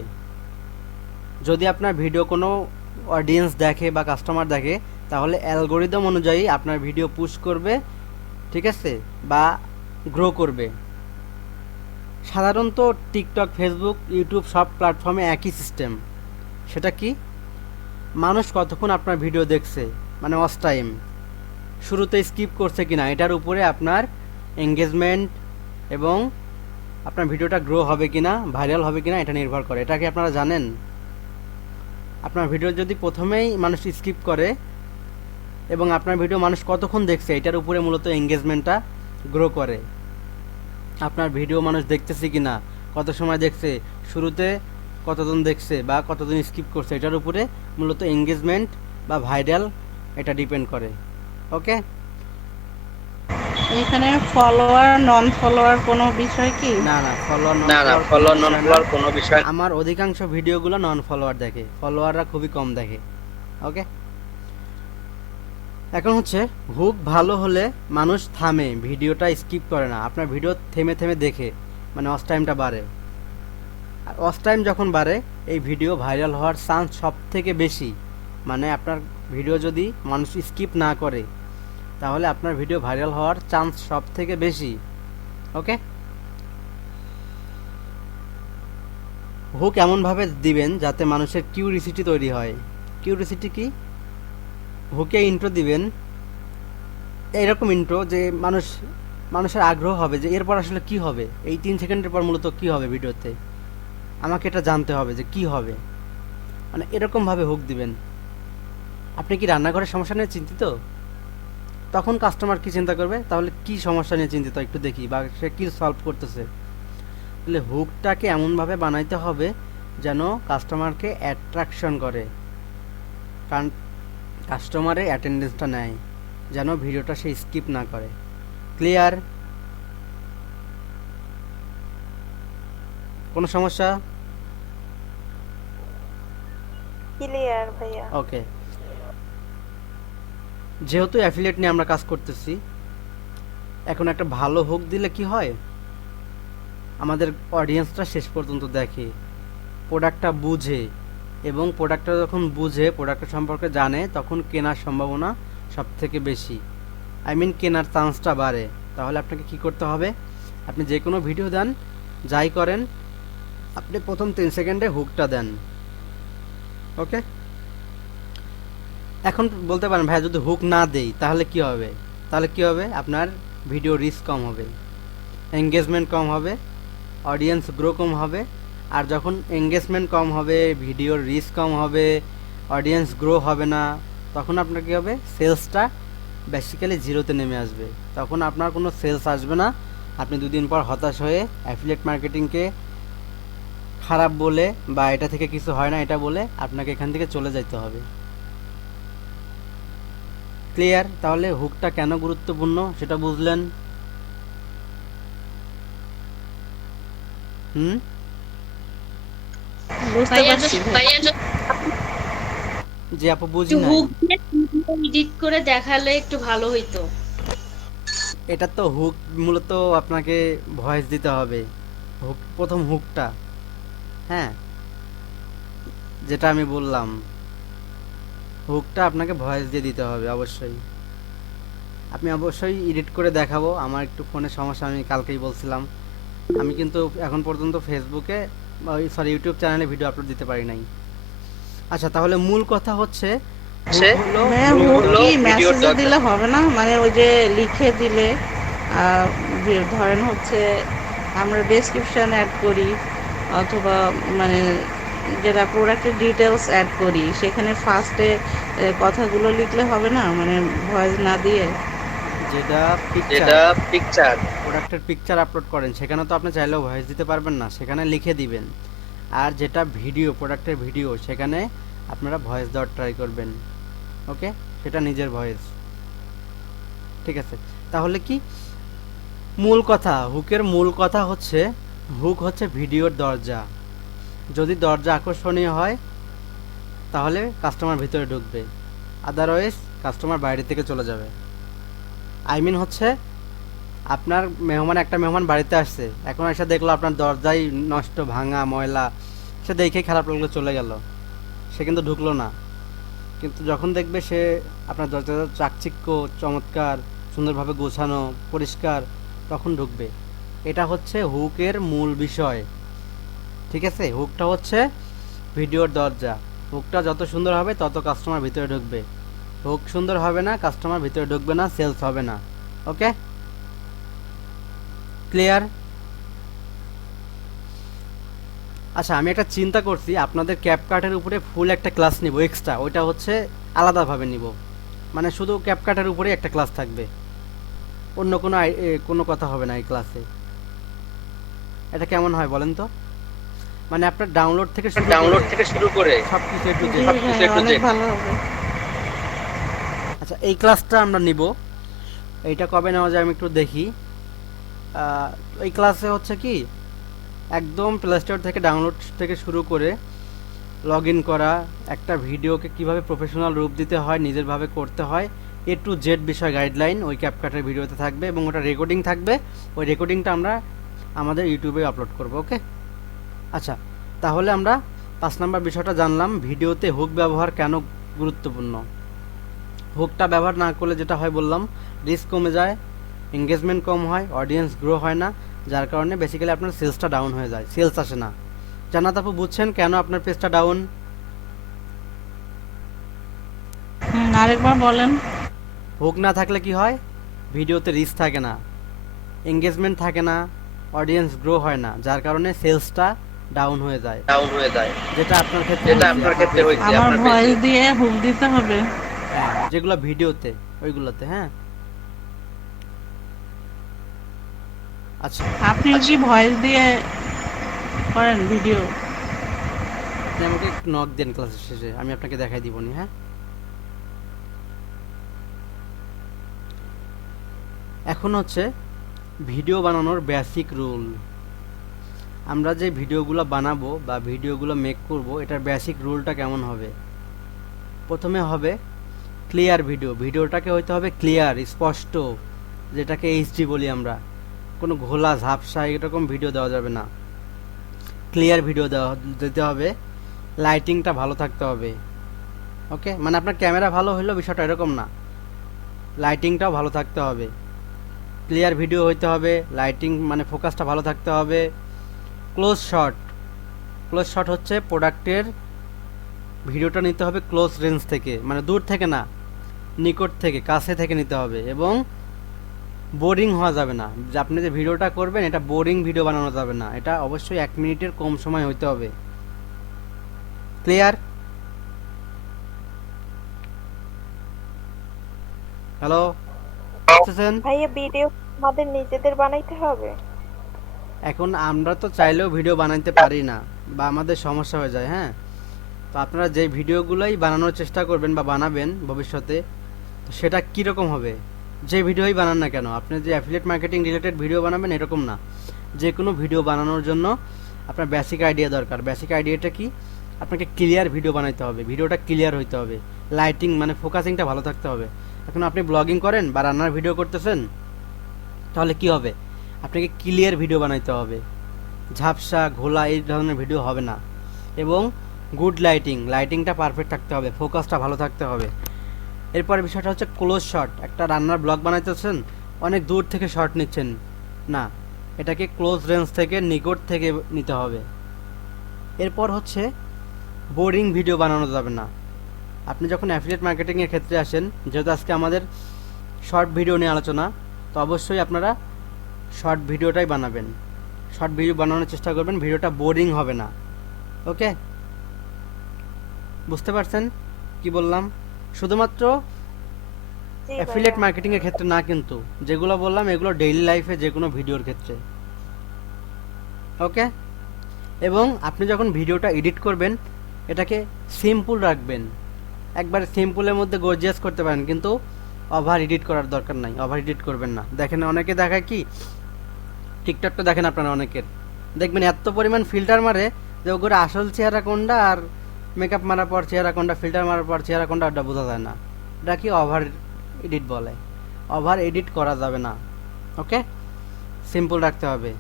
যদি আপনার ভিডিও কোনো অডিয়েন্স দেখে বা কাস্টমার দেখে, তাহলে অ্যালগোরিদম অনুযায়ী আপনার ভিডিও পুশ করবে, ঠিক আছে, বা গ্রো করবে। সাধারণত টিকটক, ফেসবুক, ইউটিউব সব প্ল্যাটফর্মে একই সিস্টেম। সেটা কি? মানুষ কতক্ষণ আপনার ভিডিও দেখছে, মানে ওয়াচ টাইম, শুরুতে স্কিপ করছে কিনা, এটার উপরে আপনার এঙ্গেজমেন্ট এবং আপনার ভিডিওটা গ্রো হবে কিনা, ভাইরাল হবে কিনা, এটা নির্ভর করে। এটা কি আপনারা জানেন? আপনার ভিডিও যদি প্রথমেই মানুষ স্কিপ করে এবং আপনার ভিডিও মানুষ কতক্ষণ দেখছে, এটার উপরে মূলত এঙ্গেজমেন্টটা গ্রো করে। আপনার ভিডিও মানুষ দেখতেছে কিনা, কত সময় দেখছে, শুরুতে কতজন দেখছে বা কতজন স্কিপ করছে, এটার উপরে মূলত এঙ্গেজমেন্ট বা ভাইরাল এটা ডিপেন্ড করে। ওকে, এখানে ফলোয়ার নন ফলোয়ার কোনো বিষয় কি? না না, ফলোয়ার নন ফলোয়ার কোনো বিষয় না। আমার অধিকাংশ ভিডিওগুলো নন ফলোয়ার দেখে, ফলোয়াররা খুবই কম দেখে। ওকে, এখন হচ্ছে হুক ভালো হলে মানুষ থামে, ভিডিওটা স্কিপ করে না, আপনার ভিডিও থেমে থেমে দেখে, মানে ওয়াচ টাইমটা বাড়ে। আর ওয়াচ টাইম যখন বাড়ে, এই ভিডিও ভাইরাল হওয়ার চান্স সব থেকে বেশি। মানে আপনার ভিডিও যদি মানুষ স্কিপ না করে, তাহলে আপনার ভিডিও ভাইরাল হওয়ার চান্স সব থেকে বেশি। ওকে, হুক এমনভাবে দিবেন যাতে মানুষের কিউরিসিটি তৈরি হয়। কিউরিসিটি কি? হুকে ইন্ট্রো দিবেন এরকম ইন্ট্রো যে মানুষের আগ্রহ হবে যে এরপর আসলে কি হবে, এই 3 সেকেন্ডের পর মূলত কি হবে ভিডিওতে, আমাকে এটা জানতে হবে যে কি হবে। মানে এরকমভাবে হুক দিবেন। আপনি কি রান্নাঘরের সমস্যা নিয়ে চিন্তিত? তখন কাস্টমার কি চিন্তা করবে, তাহলে কি সমস্যা নিয়ে চিন্তিত একটু দেখি, বা সে কি সলভ করতেছে। তাহলে হুকটাকে এমনভাবে বানাইতে হবে যেন কাস্টমারকে অ্যাট্রাকশন করে, কারণ কাস্টমারের অ্যাটেন্ডেন্সটা নেয়, যেন ভিডিওটা সে স্কিপ না করে। ক্লিয়ার? কোনো সমস্যা? ক্লিয়ার ভাইয়া। ওকে, যেহেতু অ্যাফিলিয়েট নিয়ে আমরা কাজ করতেছি, এখন একটা ভালো হুক দিলে কি হয়, আমাদের অডিয়েন্সটা শেষ পর্যন্ত দেখে, প্রোডাক্টটা বুঝে, এবং প্রোডাক্টটা যখন বুঝে, প্রোডাক্টের সম্পর্কে জানে, তখন কেনার সম্ভাবনা সব থেকে বেশি, কেনার চান্সটা বাড়ে। তাহলে আপনাকে কি করতে হবে, আপনি যে কোনো ভিডিও দেন, যাই করেন, আপনি প্রথম 3 সেকেন্ডে হুকটা দেন। ওকে, এখন বলতে পারেন ভাই যদি হুক না দেই তাহলে কি হবে? তাহলে কি হবে, আপনার ভিডিও রিচ কম হবে, এঙ্গেজমেন্ট কম হবে, অডিয়েন্স গ্রো কম হবে। আর যখন এঙ্গেজমেন্ট কম হবে, ভিডিওর রিচ কম হবে, অডিয়েন্স গ্রো হবে না, তখন আপনার কী হবে, সেলসটা বেসিক্যালি জিরোতে নেমে আসবে। তখন আপনার কোনো সেলস আসবে না। আপনি দুদিন পর হতাশ হয়ে অ্যাফিলিয়েট মার্কেটিংকে খারাপ বলে বা এটা থেকে কিছু হয় না এটা বলে আপনাকে এখান থেকে চলে যেতে হবে। ক্লিয়ার? তাহলে হুকটা কেন গুরুত্বপূর্ণ সেটা বুঝলেন? হুম, বুঝতে পারছি ভাই। যে আপু বুঝি একটু নাই। হুক এডিট করে দেখালে একটু ভালো হইতো। এটা তো হুক, মূলত আপনাকে ভয়েস দিতে হবে। হুক, প্রথম হুকটা, হ্যাঁ, যেটা আমি বললাম, হুকটা আপনাকে ভয়েস দিয়ে দিতে হবে অবশ্যই। আমি অবশ্যই এডিট করে দেখাবো, আমার একটু ফোনের সমস্যা, আমি কালকেই বলছিলাম। আমি কিন্তু এখন পর্যন্ত ফেসবুকে, সরি, ইউটিউব চ্যানেলে ভিডিও আপলোড দিতে পারি নাই। আচ্ছা, তাহলে মূল কথা হচ্ছে হুক হলো ভাইয়া হুক কি মেসেজে দিলে হবে না? মানে ওই যে লিখে দিলে ধরেন হচ্ছে আমরা ডেসক্রিপশন অ্যাড করি অথবা মানে যেটা প্রোডাক্টের ডিটেলস অ্যাড করি সেখানে ফার্স্টে কথাগুলো লিখলে হবে না, মানে ভয়েস না দিয়ে? যেটা পিকচার, প্রোডাক্টের পিকচার আপলোড করেন সেখানে তো আপনি চাইলেও ভয়েস দিতে পারবেন না, সেখানে লিখে দিবেন। আর যেটা ভিডিও, প্রোডাক্টের ভিডিও, সেখানে আপনারা ভয়েস দেওয়ার ট্রাই করবেন। ওকে, সেটা নিজের ভয়েস। ঠিক আছে, তাহলে কি মূল কথা, হুকের মূল কথা হচ্ছে, হুক হচ্ছে ভিডিওর দরজা। যদি দরজা আকর্ষণীয় হয় তাহলে কাস্টমার ভিতরে ঢুকবে, আদারওয়াইজ কাস্টমার বাইরে থেকে চলে যাবে। আই মিন হচ্ছে, আপনার একটা মেহমান বাড়িতে আসছে, এখন এসে দেখলো আপনার দরজাই নষ্ট, ভাঙা, ময়লা, সে দেখেই খারাপ লাগলো, চলে গেল, সে কিন্তু ঢুকলো না। কিন্তু যখন দেখবে সে আপনার দরজাটা চাকচিক্য, চমৎকার, সুন্দরভাবে গোছানো, পরিষ্কার, তখন ঢুকবে। এটা হচ্ছে হুকের মূল বিষয়। ঠিক আছে, হুকটা হচ্ছে ভিডিওর দরজা। হুকটা যত সুন্দর হবে তত কাস্টমার ভিতরে ঢুকবে। হুক সুন্দর হবে না, কাস্টমার ভিতরে ঢুকবে না, সেলস হবে না। ওকে, ক্লিয়ার? আচ্ছা, আমি একটা চিন্তা করছি, আপনাদের ক্যাপকাটের উপরে ফুল একটা ক্লাস নিব এক্সট্রা, ওইটা হচ্ছে আলাদাভাবে নিব, মানে শুধু ক্যাপকাটের উপরেই একটা ক্লাস থাকবে, অন্য কোনো কোনো কথা হবে না এই ক্লাসে। এটা কেমন হয় বলেন তো? মানে আপনার ডাউনলোড থেকে শুরু করে সবকিছু একটু জি ভাইয়া, অনেক ভালো হবে। আচ্ছা, এই ক্লাসটা আমরা নিব। এইটা কবে নেওয়া যায় আমি একটু দেখি। এই ক্লাসে হচ্ছে কি, একদম প্লে স্টোর থেকে ডাউনলোড থেকে শুরু করে লগ ইন করা, একটা ভিডিওকে কিভাবে প্রফেশনাল রূপ দিতে হয়, নিজেরভাবে করতে হয়, টু জেড বিষয় গাইডলাইন ওই ক্যাপকাটের ভিডিওতে থাকবে, এবং ওটা রেকর্ডিং থাকবে। ওই রেকর্ডিংটা আমরা আমাদের ইউটিউবে আপলোড করব। ওকে, আচ্ছা, তাহলে আমরা 5 নাম্বার বিষয়টা জানলাম, ভিডিওতে হুক ব্যবহার কেন গুরুত্বপূর্ণ। হুকটা ব্যবহার না করলে যেটা হয় বললাম, রিস্ক কমে যায়, এঙ্গেজমেন্ট কম হয়, অডিয়েন্স গ্রো হয় না, যার কারণে বেসিক্যালি আপনার সেলসটা ডাউন হয়ে যায়, সেলস আসে না। জান্নাত আপু, বুঝছেন কেন আপনার পেজটা ডাউন? আরেকবার বলেন। হুক না থাকলে কি হয়, ভিডিওতে রিচ থাকে না, এঙ্গেজমেন্ট থাকে না, অডিয়েন্স গ্রো হয় না, যার কারণে সেলসটা ডাউন হয়ে যায়, যেটা আপনার ক্ষেত্রে হয়েছে। আমার ভয়েস দিয়ে হুক দিতে হবে? হ্যাঁ, যেগুলো ভিডিওতে, ওইগুলোতে। হ্যাঁ, আচ্ছা, আপনি কি ভয়েস দিয়ে করেন ভিডিও? আপনি আমাকে নক দেন ক্লাসের শেষে, আমি আপনাকে দেখাই দিবনি। হ্যাঁ, এখন হচ্ছে ভিডিও বানানোর বেসিক রুল। আমরা যে ভিডিওগুলো বানাবো বা ভিডিওগুলো মেক করব, এটার বেসিক রুলটা কেমন হবে? প্রথমে হবে ক্লিয়ার ভিডিও, ভিডিওটাকে হইতে হবে ক্লিয়ার, স্পষ্ট, যেটাকে এইচডি বলি আমরা। কোনো ঘোলা ঝাপসা এরকম ভিডিও দেওয়া যাবে না, ক্লিয়ার ভিডিও দিতে হবে। লাইটিংটা ভালো থাকতে হবে। ওকে, মানে আপনার ক্যামেরা ভালো হইলেও বিষয়টা এরকম না, লাইটিংটাও ভালো থাকতে হবে। ক্লিয়ার ভিডিও হইতে হবে, লাইটিং মানে ফোকাসটা ভালো থাকতে হবে। ক্লোজ শট, ক্লোজ শট হচ্ছে প্রোডাক্টের ভিডিওটা নিতে হবে ক্লোজ রেঞ্জ থেকে, মানে দূর থেকে না, নিকট থেকে, কাছে থেকে নিতে হবে, এবং বোরিং হওয়া যাবে না, যে আপনি যে ভিডিওটা করবেন এটা বোরিং ভিডিও বানানো যাবে না, এটা অবশ্যই 1 মিনিটের কম সময় হইতে হবে। ক্লিয়ার? হ্যালো, বুঝতেছেন? ভাইয়া ভিডিও আমাদের নিজেদের বানাইতে হবে? এখন আমরা তো চাইলেও ভিডিও বানাইতে পারি না, বা আমাদের সমস্যা হয়ে যায়। হ্যাঁ, তো আপনারা যে ভিডিওগুলোই বানানোর চেষ্টা করবেন বা বানাবেন ভবিষ্যতে, তো সেটা কীরকম হবে? যে ভিডিওই বানান না কেন, আপনি যে অ্যাফিলিয়েট মার্কেটিং রিলেটেড ভিডিও বানাবেন এরকম না, যে কোনো ভিডিও বানানোর জন্য আপনার বেসিক আইডিয়া দরকার। বেসিক আইডিয়াটা কি? আপনাকে ক্লিয়ার ভিডিও বানাইতে হবে, ভিডিওটা ক্লিয়ার হইতে হবে, লাইটিং মানে ফোকাসিংটা ভালো থাকতে হবে। এখন আপনি ব্লগিং করেন বা রান্নার ভিডিও করতেছেন, তাহলে কি হবে? আপনাকে ক্লিয়ার ভিডিও বানাইতে হবে, ঝাপসা ঘোলা এই ধরনের ভিডিও হবে না। এবং গুড লাইটিং, লাইটিংটা পারফেক্ট থাকতে হবে, ফোকাসটা ভালো থাকতে হবে। এরপরে বিষয়টা হচ্ছে ক্লোজ শট। একটা রান্নার ব্লগ বানাইতেছেন, অনেক দূর থেকে শট নিচ্ছেন না, এটাকে ক্লোজ রেঞ্জ থেকে নিকট থেকে নিতে হবে। এরপর হচ্ছে বোরিং ভিডিও বানানো যাবে না। আপনি যখন অ্যাফিলিয়েট মার্কেটিংয়ের ক্ষেত্রে আসেন, যেহেতু আজকে আমাদের শর্ট ভিডিও নিয়ে আলোচনা, তো অবশ্যই আপনারা শর্ট ভিডিওটাই বানাবেন, শর্ট ভিডিও বানানোর চেষ্টা করবেন, ভিডিওটা বোরিং হবে না। ওকে, বুঝতে পারছেন কি বললাম? শুধুমাত্র জি অ্যাফিলিয়েট ভাইয়া। মার্কেটিংয়ের ক্ষেত্রে না, কিন্তু যেগুলো বললাম এগুলো ডেইলি লাইফে যে কোনো ভিডিওর ক্ষেত্রে। ওকে, এবং আপনি যখন ভিডিওটা এডিট করবেন এটাকে সিম্পল রাখবেন, একবারে সিম্পলের মধ্যে গর্জিয়াস করতে পারেন, কিন্তু ওভার এডিট করার দরকার নাই, ওভার এডিট করবেন না। দেখেন অনেকে দেখায় কি, টিকটকটা দেখেন আপনারা অনেকের, দেখবেন এত পরিমাণ ফিল্টার মারে যে ওগুলো আসল চেহারা কোনটা আর মেকআপ মারার পর চেহারা কোনটা, ফিল্টার মারার পর চেহারা কোনটা, ওটা বোঝা যায় না। এটা কি ওভার এডিট বলে। ওভার এডিট করা যাবে না। ওকে, সিম্পল রাখতে হবে।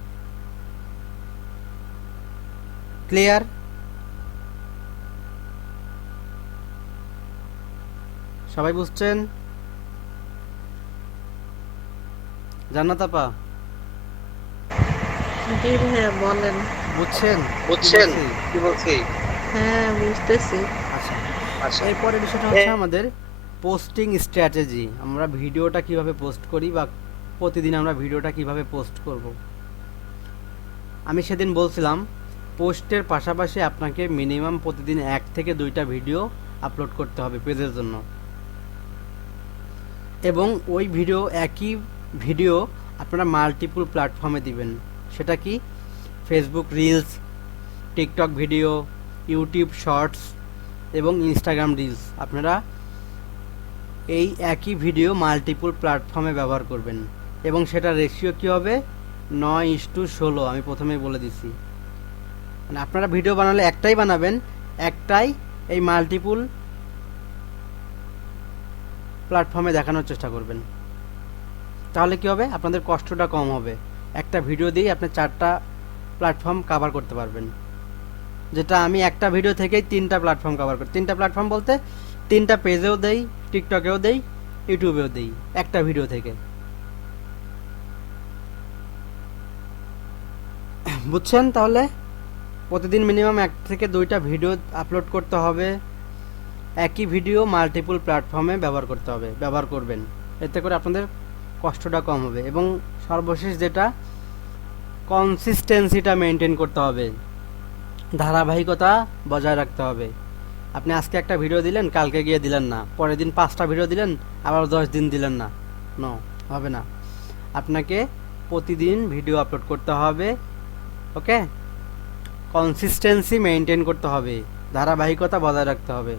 ক্লিয়ার? সবাই বুঝছেন? জান্নাত আপা জি ভাইয়া বলেন। বুঝছেন? বুঝছেন কি বলছি? কি বলছি? হ্যাঁ বুঝতেছি। আচ্ছা, আচ্ছা, এরপরে বিষয়টা হচ্ছে আমাদের পোস্টিং স্ট্র্যাটেজি। আমরা ভিডিওটা কিভাবে পোস্ট করি বা প্রতিদিন আমরা ভিডিওটা কিভাবে পোস্ট করব। আমি সেদিন বলছিলাম পোস্টের পাশাপাশি আপনাকে মিনিমাম প্রতিদিন 1 থেকে 2টা ভিডিও আপলোড করতে হবে পেজের জন্য, এবং ওই ভিডিও একই ভিডিও আপনারা মাল্টিপল প্ল্যাটফর্মে দিবেন। সেটা কি? Facebook reels, TikTok video, YouTube shorts এবং ইনস্টাগ্রাম রিলস। আপনারা এই একই ভিডিও মাল্টিপল প্ল্যাটফর্মে ব্যবহার করবেন, এবং সেটা রেশিও কী হবে? 9:16। আমি প্রথমেই বলে দিছি, মানে আপনারা ভিডিও বানালে একটাই বানাবেন, একটাই এই মাল্টিপল প্ল্যাটফর্মে দেখানোর চেষ্টা করবেন। তাহলে কি হবে? আপনাদের কষ্টটা কম হবে। একটা ভিডিও দিয়েই আপনি 4টা প্ল্যাটফর্ম কভার করতে পারবেন, যেটা আমি একটা ভিডিও থেকেই 3টা প্ল্যাটফর্ম কভার করি। 3টা প্ল্যাটফর্ম বলতে 3টা পেজেও দেই, টিকটকেও দেই, ইউটিউবেও দেই, একটা ভিডিও থেকে। বুঝছেন? তাহলে প্রতিদিন মিনিমাম 1 থেকে 2টা ভিডিও আপলোড করতে হবে, একই ভিডিও মাল্টিপল প্ল্যাটফর্মে ব্যবহার করবেন। এতে করে আপনাদের কষ্টটা কম হবে। এবং সর্বশেষ যেটা, কনসিস্টেন্সিটা মেনটেন করতে হবে, ধারাবাহিকতা বজায় রাখতে হবে। আপনি আজকে একটা ভিডিও দিলেন, কালকে গিয়ে দিলেন না, পরের দিন 5টা ভিডিও দিলেন, আবার 10 দিন দিলেন না, নো, হবে না। আপনাকে প্রতিদিন ভিডিও আপলোড করতে হবে। ওকে, কনসিস্টেন্সি মেনটেন করতে হবে, ধারাবাহিকতা বজায় রাখতে হবে।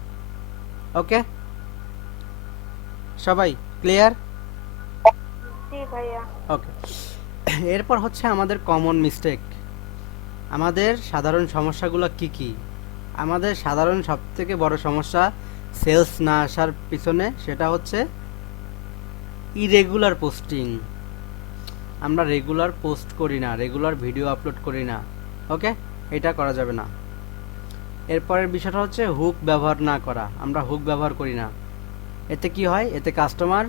ওকে, সবাই ক্লিয়ার? জি ভাইয়া। ওকে, এরপর হচ্ছে আমাদের কমন মিস্টেক, আমাদের সাধারণ সমস্যাগুলো কি কি। আমাদের সাধারণ সবথেকে বড় সমস্যা সেলস না আসার পিছনে, সেটা হচ্ছে ইরেগুলার পোস্টিং। আমরা রেগুলার পোস্ট করি না, রেগুলার ভিডিও আপলোড করি না। ওকে, এটা করা যাবে না। এরপরের বিষয়টা হচ্ছে হুক ব্যবহার না করা। আমরা হুক ব্যবহার করি না। এতে কি হয়? এতে কাস্টমার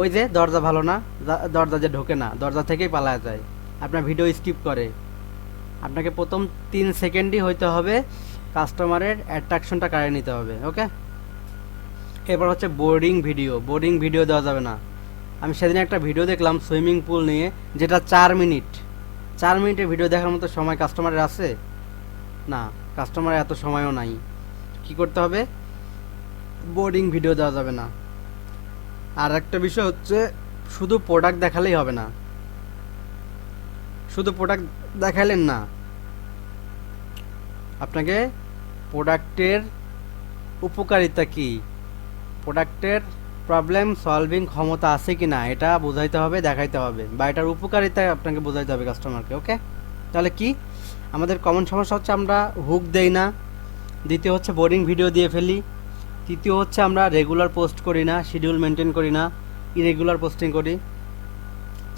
ওই যে দরজা ভালো না, দরজা যে ঢোকে না, দরজা থেকেই পালায় যায়, আপনার ভিডিও স্কিপ করে। আপনাকে প্রথম 3 সেকেন্ডই হইতে হবে, কাস্টমারের অ্যাট্রাকশনটা কাড়িয়ে নিতে হবে। ওকে, এরপর হচ্ছে বোরিং ভিডিও। বোরিং ভিডিও দেওয়া যাবে না। আমি সেদিন একটা ভিডিও দেখলাম সুইমিং পুল নিয়ে, যেটা 4 মিনিট। 4 মিনিটের ভিডিও দেখার মতো সময় কাস্টমারের আছে? না, কাস্টমারের এত সময়ও নাই। কি করতে হবে? বোর্ডিং ভিডিও দেওয়া যাবে না। আর একটা বিষয় হচ্ছে, শুধু প্রোডাক্ট দেখালেই হবে না। শুধু প্রোডাক্ট দেখালেন না, আপনাকে প্রোডাক্টের উপকারিতা কি, প্রোডাক্টের প্রবলেম সলভিং ক্ষমতা আছে কি না, এটা বোঝাইতে হবে, দেখাইতে হবে, বা এটার উপকারিতা আপনাকে বোঝাইতে হবে কাস্টমারকে। ওকে, তাহলে কি আমাদের কমন সমস্যা হচ্ছে আমরা হুক দেই না, দ্বিতীয় হচ্ছে বোরিং ভিডিও দিয়ে ফেলি, তৃতীয় হচ্ছে আমরা রেগুলার পোস্ট করি না, শিডিউল মেনটেন করি না, ইরেগুলার পোস্টিং করি,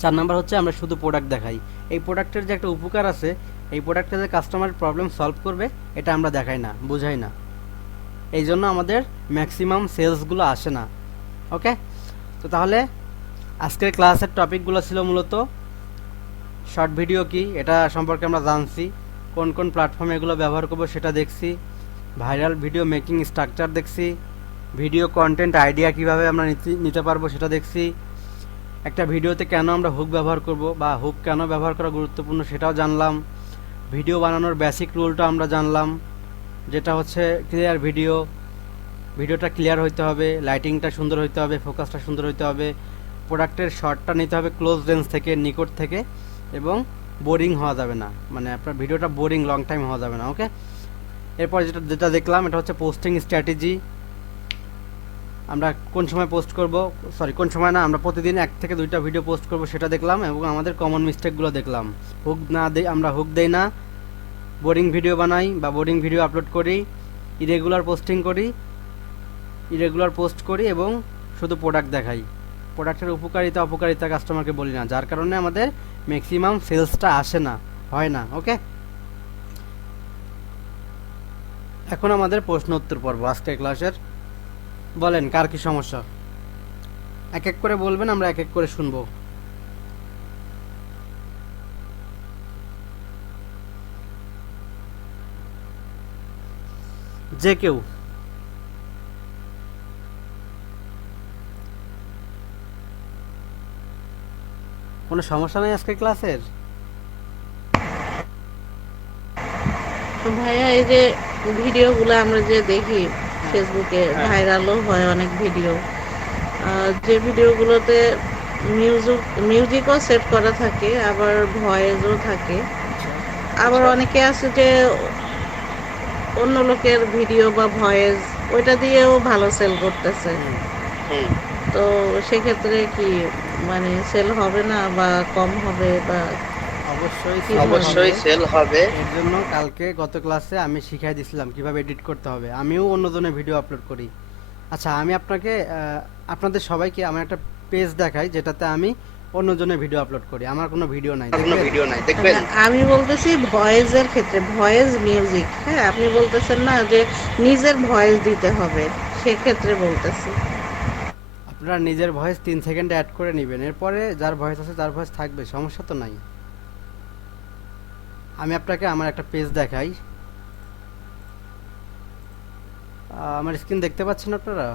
4 নাম্বার হচ্ছে আমরা শুধু প্রোডাক্ট দেখাই। এই প্রোডাক্টের যে একটা উপকার আছে, এই প্রোডাক্টে যে কাস্টমার প্রবলেম সলভ করবে, এটা আমরা দেখাই না, বুঝাই না। এই জন্য আমাদের ম্যাক্সিমাম সেলসগুলো আসে না। ওকে, তো তাহলে আজকের ক্লাসের টপিকগুলো ছিল মূলত শর্ট ভিডিও কি, এটা সম্পর্কে আমরা জানছি, কোন কোন প্ল্যাটফর্মে এগুলো ব্যবহার করবো সেটা দেখছি, ভাইরাল ভিডিও মেকিং স্ট্রাকচার দেখছি, ভিডিও কন্টেন্ট আইডিয়া কিভাবে আমরা নিতে পারবো সেটা দেখছি, একটা ভিডিওতে কেন আমরা হুক ব্যবহার করব বা হুক কেন ব্যবহার করা গুরুত্বপূর্ণ সেটাও জানলাম, ভিডিও বানানোর বেসিক রুলটা আমরা জানলাম, যেটা হচ্ছে ক্লিয়ার ভিডিও, ভিডিওটা ক্লিয়ার হইতে হবে, লাইটিংটা সুন্দর হইতে হবে, ফোকাসটা সুন্দর হইতে হবে, প্রোডাক্টের শটটা নিতে হবে ক্লোজ রেঞ্জ থেকে, নিকট থেকে, এবং বোরিং হওয়া যাবে না, মানে আপনার ভিডিওটা বোরিং লং টাইম হওয়া যাবে না। ওকে, এরপর যেটা যেটা দেখলাম এটা হচ্ছে পোস্টিং স্ট্র্যাটেজি, আমরা কোন সময় পোস্ট করব, কোন সময় না, আমরা প্রতিদিন 1 থেকে 2টা ভিডিও পোস্ট করব সেটা দেখলাম, এবং আমাদের কমন মিস্টেকগুলো দেখলাম। হুক না দেই, আমরা হুক দেই না, বোরিং ভিডিও বানাই বা বোরিং ভিডিও আপলোড করি, ইরেগুলার পোস্ট করি এবং শুধু প্রোডাক্ট দেখাই, প্রোডাক্টের উপকারিতা অপকারিতা কাস্টমারকে বলি না, যার কারণে আমাদের ম্যাক্সিমাম সেলসটা আসে না, হয় না। ওকে, এখন আমাদের প্রশ্ন উত্তর পর্ব আজকের ক্লাসের। বলেন কার কি সমস্যা, এক এক করে বলবেন, আমরা এক এক করে শুনবো। যে কেউ। কোনো সমস্যা নেই আজকের ক্লাসের? ভাইয়া এই যে ভিডিওগুলো আমরা যে দেখি ফেসবুকে, ভাইরালও হয় অনেক ভিডিও, যে ভিডিওগুলোতে মিউজিকও সেট করা থাকে, আবার ভয়েসও থাকে, আবার অনেকে আছে যে অন্য লোকের ভিডিও বা ভয়েস ওইটা দিয়েও ভালো সেল করতেছে। তো সেক্ষেত্রে কি মানে সেল হবে না বা কম হবে? বা অবশ্যই সেল হবে। এর জন্য কালকে গত ক্লাসে আমি শিখাই দিয়েছিলাম কিভাবে এডিট করতে হবে, আমিও অন্যজনের ভিডিও আপলোড করি। আচ্ছা, আমি আপনাকে আপনাদের সবাইকে আমার একটা পেজ দেখাই যেটাতে আমি অন্যজনের ভিডিও আপলোড করি, আমার কোনো ভিডিও নাই, দেখবেন। আমি বলতেছি ভয়েসের ক্ষেত্রে, ভয়েস মিউজিক, হ্যাঁ আপনি বলতেছেন না যে নিজের ভয়েস দিতে হবে, সেক্ষেত্রে বলতেছি। আপনারা নিজের ভয়েস 3 সেকেন্ডে অ্যাড করে নেবেন, এরপরে যার ভয়েস আছে তার ভয়েস থাকবে, সমস্যা তো নাই। আমি আপনাকে আমার একটা পেজ দেখাই, আমার স্ক্রিন দেখতে পাচ্ছেন আপনারা?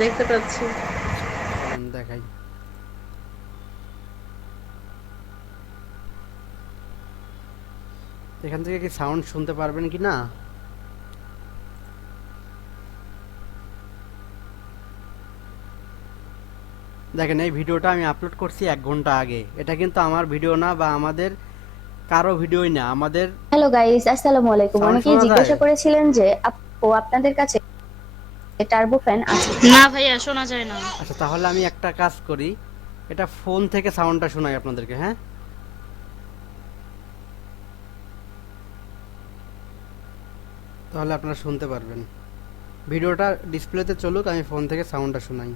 দেখতে পাচ্ছি। দেখাই, এখান থেকে কি সাউন্ড শুনতে পারবেন কি না? দেখেন, এই ভিডিওটা আমি আপলোড করছি 1 ঘন্টা আগে, এটা কিন্তু আমার ভিডিও না বা আমাদের কারো ভিডিওই না, আমাদের। হ্যালো গাইস, আসসালামু আলাইকুম। অনেকে জিজ্ঞাসা করেছিলেন যে আপু আপনাদের কাছে টার্বো ফ্যান আছে? না ভাইয়া, শোনা যায় না। আচ্ছা, তাহলে আমি একটা কাজ করি, এটা ফোন থেকে সাউন্ডটা শোনাই আপনাদেরকে, হ্যাঁ? তাহলে আপনারা শুনতে পারবেন। ভিডিওটা ডিসপ্লেতে চলুক, আমি ফোন থেকে সাউন্ডটা শোনাই।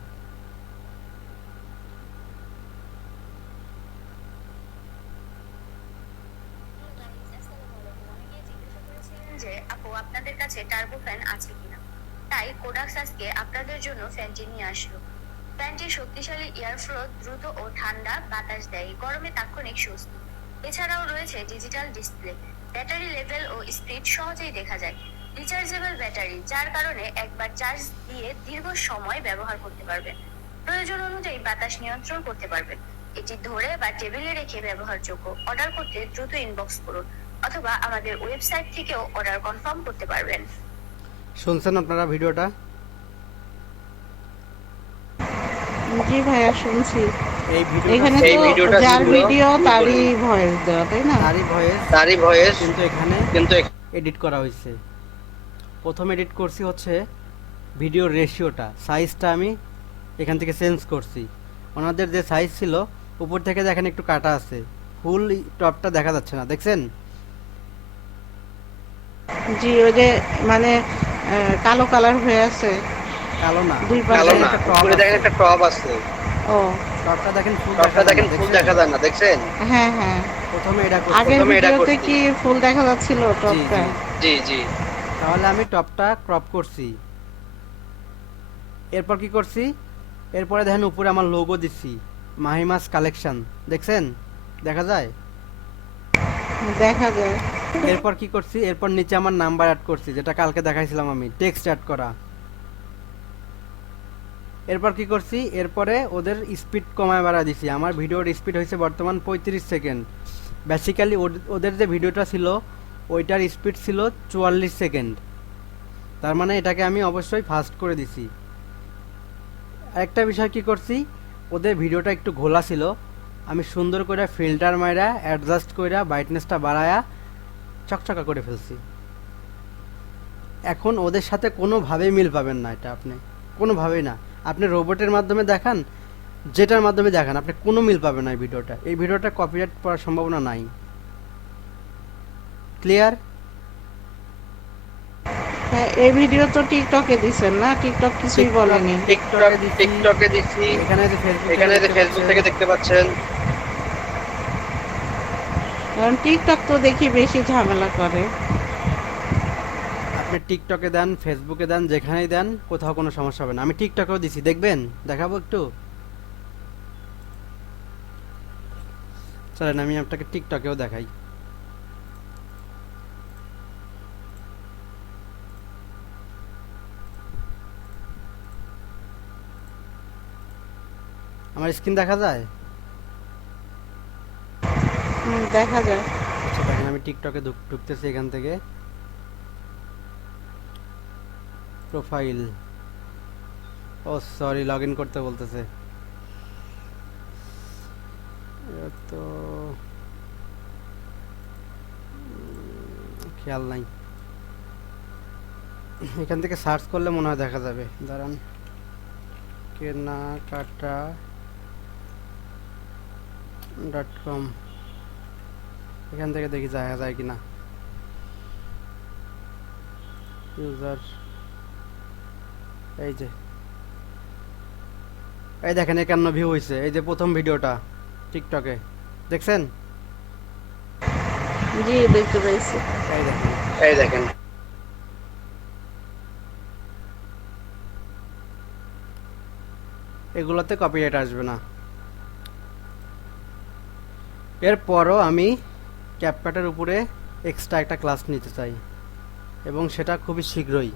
যে আপু আপনাদের কাছে টার্বো ফ্যান আছে কিনা, তাই কোডাক্স আজকে আপনাদের জন্য ফ্যানটি নিয়ে আসলো। ফ্যানটি শক্তিশালী এয়ারফ্লো, দ্রুত ও ঠান্ডা বাতাস দেয়, গরমে তাৎক্ষণিক স্বস্তি। এছাড়াও রয়েছে ডিজিটাল ডিসপ্লে, ব্যাটারি লেভেল ও স্পিড সহজেই দেখা যায়। রিচার্জেবল ব্যাটারি, যার কারণে একবার চার্জ দিয়ে দীর্ঘ সময় ব্যবহার করতে পারবেন। প্রয়োজন অনুযায়ী বাতাস নিয়ন্ত্রণ করতে পারবেন। এটি ধরে বা টেবিলে রেখে ব্যবহারযোগ্য। অর্ডার করতে দ্রুত ইনবক্স করুন অথবা আমাদের ওয়েবসাইট থেকেও অর্ডার কনফার্ম করতে পারবেন। শুনছেন আপনারা ভিডিওটা? জি ভাইয়া শুনছি। এই এখানে ভিডিওটা তো যার ভিডিও তারই ভয়েস দেওয়া, তাই না? তারই ভয়েস কিন্তু এখানে এডিট করা হয়েছে। প্রথম এডিট করছি হচ্ছে ভিডিওর রেশিওটা, সাইজটা আমি এখান থেকে চেঞ্জ করছি। ওনাদের যে সাইজ ছিল উপর থেকে দেখেন একটু কাটা আছে, ফুল টপটা দেখা যাচ্ছে না, দেখছেন? জি, ওই যে মানে কালো কালার হয়ে আছে কালো না, দুই পাশে। উপরে দেখেন একটা টপ আছে। ও, টপটা দেখেন ফুল দেখা যায় না, দেখছেন? হ্যাঁ হ্যাঁ, প্রথমে এটা আগের করছি। ভিডিওতে কি ফুল দেখা যাচ্ছিল টপটা? জি জি। তাহলে আমি টপটা ক্রপ করছি। এরপর কি করছি, এরপরে দেখেন উপরে আমার লোগো দিচ্ছি, মাহিমাস কালেকশন, দেখছেন? দেখা যায়? দেখা যায়। এরপর কি করছি, এরপর নিচে আমার নাম্বার অ্যাড করছি, যেটা কালকে দেখাইছিলাম আমি, টেক্সট অ্যাড করা। এরপর কি করছি, এরপরে ওদের স্পিড কমায় বাড়া দিছি। আমার ভিডিওর স্পিড হয়েছে বর্তমান 35 সেকেন্ড। বেসিক্যালি ওদের যে ভিডিওটা ছিল ওইটার স্পিড ছিল 44 সেকেন্ড। তার মানে এটাকে আমি অবশ্যই ফাস্ট করে দিছি। আরেকটা বিষয় কি করছি, ওদের ভিডিওটা একটু ঘোলা ছিল, আমি সুন্দর করে ফিল্টার মাইরা অ্যাডজাস্ট কইরা ব্রাইটনেসটা বাড়ায়া চকচকা করে ফেলছি। এখন ওদের সাথে কোনোভাবেই মিল পাবেন না, এটা আপনি কোনোভাবেই না। আপনি রোবটের মাধ্যমে দেখান, যেটার মাধ্যমে দেখান, আপনি কোনো মিল পাবেন না। এই ভিডিওটা কপিরাইট পড়ার সম্ভাবনা নাই। ক্লিয়ার? হ্যাঁ, এই ভিডিও তো টিকটকে দিছেন না? টিকটক কিছুই বলেনি। টিকটকে দিচ্ছি, এখানে যে ফেসবুক থেকে দেখতে পাচ্ছেন। কারণ টিকটক তো দেখি বেশি ঝামেলা করে। আপনি টিকটকে দেন, ফেসবুকে দেন, যেখানেই দেন, কোথাও কোনো সমস্যা হবে না। আমি টিকটকেও দিছি, দেখবেন? দেখাবো একটু, চলেন আমি আপনাকে টিকটকেও দেখাই। আমার স্ক্রিন দেখা যায়? দেখা যায়। আচ্ছা দেখেন, আমি টিকটকে ঢুকতেছি এখান থেকে, প্রোফাইল, ও সরি, লগ ইন করতে বলতেছে। তো খেয়াল নাই, এখান থেকে সার্চ করলে মনে হয় দেখা যাবে। দাঁড়ান, কেনাকাটা.com, এখান থেকে দেখি দেখা যায় কিনা। ইউজার, এই যে, এই দেখেন 51 ভিউ হয়েছে। এই যে প্রথম ভিডিওটা টিকটকে, দেখছেন? জি, দেখতে পাইছি। এই দেখেন। এগুলোতে কপিরাইট আসবে না। এরপরও আমি ক্যাপকাটের উপরে এক্সট্রা একটা ক্লাস নিতে চাই, এবং সেটা খুবই শীঘ্রই,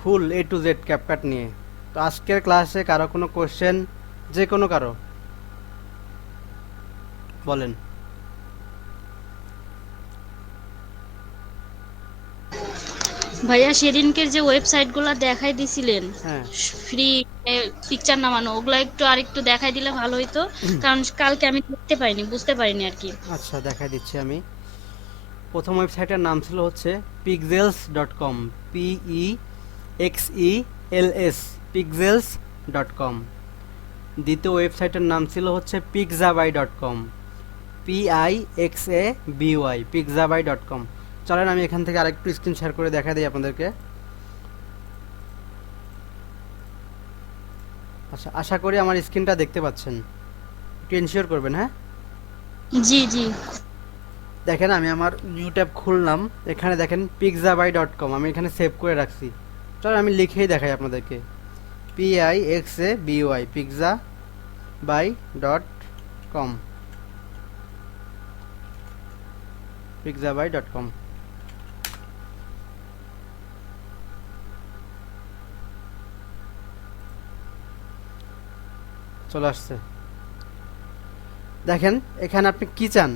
ফুল A to Z ক্যাপকাট নিয়ে। তো আজকের ক্লাসে কারো কোনো কোশ্চেন, যে কোনো কারো বলেন। ভাইয়া সেদিনকের যে ওয়েবসাইটগুলো দেখাই দিছিলেন হ্যাঁ, ফ্রি পিকচার নামানো, ওগুলা একটু আরেকটু দেখাই দিলে ভালো হইতো, কারণ কালকে আমি দেখতে পাইনি, বুঝতে পারিনি আর কি। আচ্ছা দেখাই দিচ্ছি আমি। প্রথম ওয়েবসাইটের নাম ছিল হচ্ছে pixels.com, PEXELS, pixels.com। দ্বিতীয় ওয়েবসাইটের নাম ছিল হচ্ছে pixabay.com, PIXABY, pixabay.com। চলেন আমি এখান থেকে আরেকটু স্ক্রিন শেয়ার করে দেখা দিই আপনাদেরকে। আচ্ছা, আশা করি আমার স্ক্রিনটা দেখতে পাচ্ছেন, একটু এনশিওর করবেন। হ্যাঁ, জি জি। দেখেন আমি আমার নিউ ট্যাব খুললাম, এখানে দেখেন pixabay.com, আমি এখানে সেভ করে রাখছি। চলো আমি লিখেই দেখাই আপনাদেরকে, PIXABY, pixabay.com, pixabay.com। চলে আসছে। দেখেন এখানে আপনি কি চান।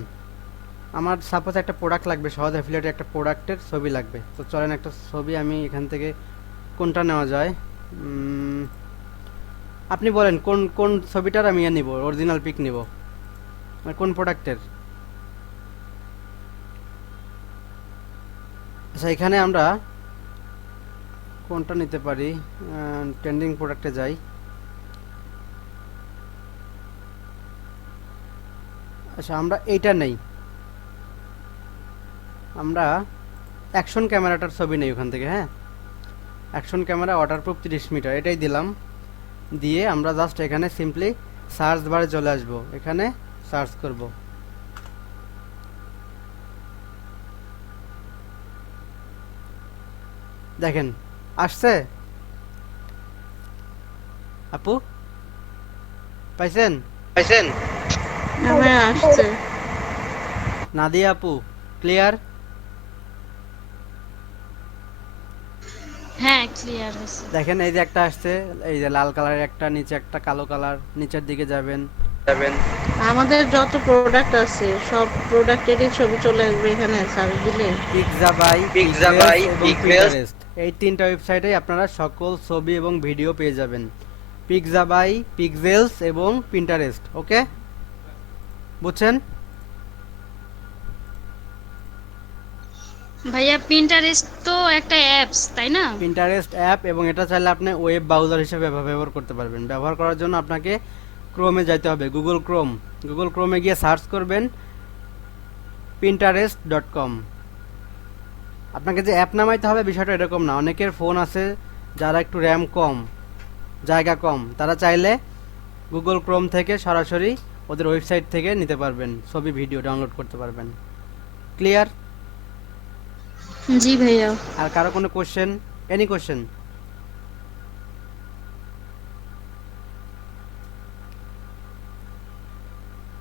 আমার সাপোজ একটা প্রোডাক্ট লাগবে, সহজ অ্যাফিলিয়েট একটা প্রোডাক্টের ছবি লাগবে। তো চলেন একটা ছবি আমি এখান থেকে কোনটা নেওয়া যায়। আপনি বলেন কোন কোন ছবিটার আমি নিব, অরিজিনাল পিক নিব, মানে কোন প্রোডাক্টের। আচ্ছা এখানে আমরা কোনটা নিতে পারি, ট্রেন্ডিং প্রোডাক্টে যাই। আচ্ছা আমরা এইটা নেই, আমরা অ্যাকশন ক্যামেরাটার ছবি নেই ওখান থেকে। হ্যাঁ, অ্যাকশন ক্যামেরা ওয়াটারপ্রুফ 30 মিটার, এটাই দিলাম। দিয়ে আমরা জাস্ট এখানে সিম্পলি সার্চ বারে চলে আসব, এখানে সার্চ করব। দেখেন আসছে। আপু পাইছেন? পাইছেন? আমার আসছে। নাদিয়া আপু ক্লিয়ার? হ্যাঁ ক্লিয়ার হয়েছে। দেখেন এই যে একটা আসছে, এই যে লাল কালারের একটা, নিচে একটা কালো কালার, নিচের দিকে যাবেন। যাবেন। আমাদের যত প্রোডাক্ট আছে সব প্রোডাক্টেরই ছবি চলে আসবে এখানে সার্চ দিলে। Pixabay, পিক্সাবাই, এই তিনটা ওয়েবসাইটে আপনারা সকল ছবি এবং ভিডিও পেয়ে যাবেন। পিক্সাবাই, পিক্সেলস এবং পিন্টারেস্ট। ওকে, বুঝছেন? ভাইয়া পিন্টারেস্ট তো একটা অ্যাপস তাই না? পিন্টারেস্ট অ্যাপ, এবং এটা চাইলে আপনি ওয়েব ব্রাউজার হিসেবে ব্যবহার করতে পারবেন। ব্যবহার করার জন্য আপনাকে ক্রোমে যাইতে হবে, গুগল ক্রোমে গিয়ে সার্চ করবেন pinterest.com। আপনাকে যে অ্যাপ নামাইতে হবে বিষয়টা এরকম না। অনেকের ফোন আছে যারা একটু র্যাম কম, জায়গা কম, তারা চাইলে গুগল ক্রোম থেকে সরাসরি ওদের ওয়েবসাইট থেকে নিতে পারবেন, ছবি ভিডিও ডাউনলোড করতে পারবেন। ক্লিয়ার? জি ভাইয়া। আর কারো কোনো কোশ্চেন, এনি কোশ্চেন?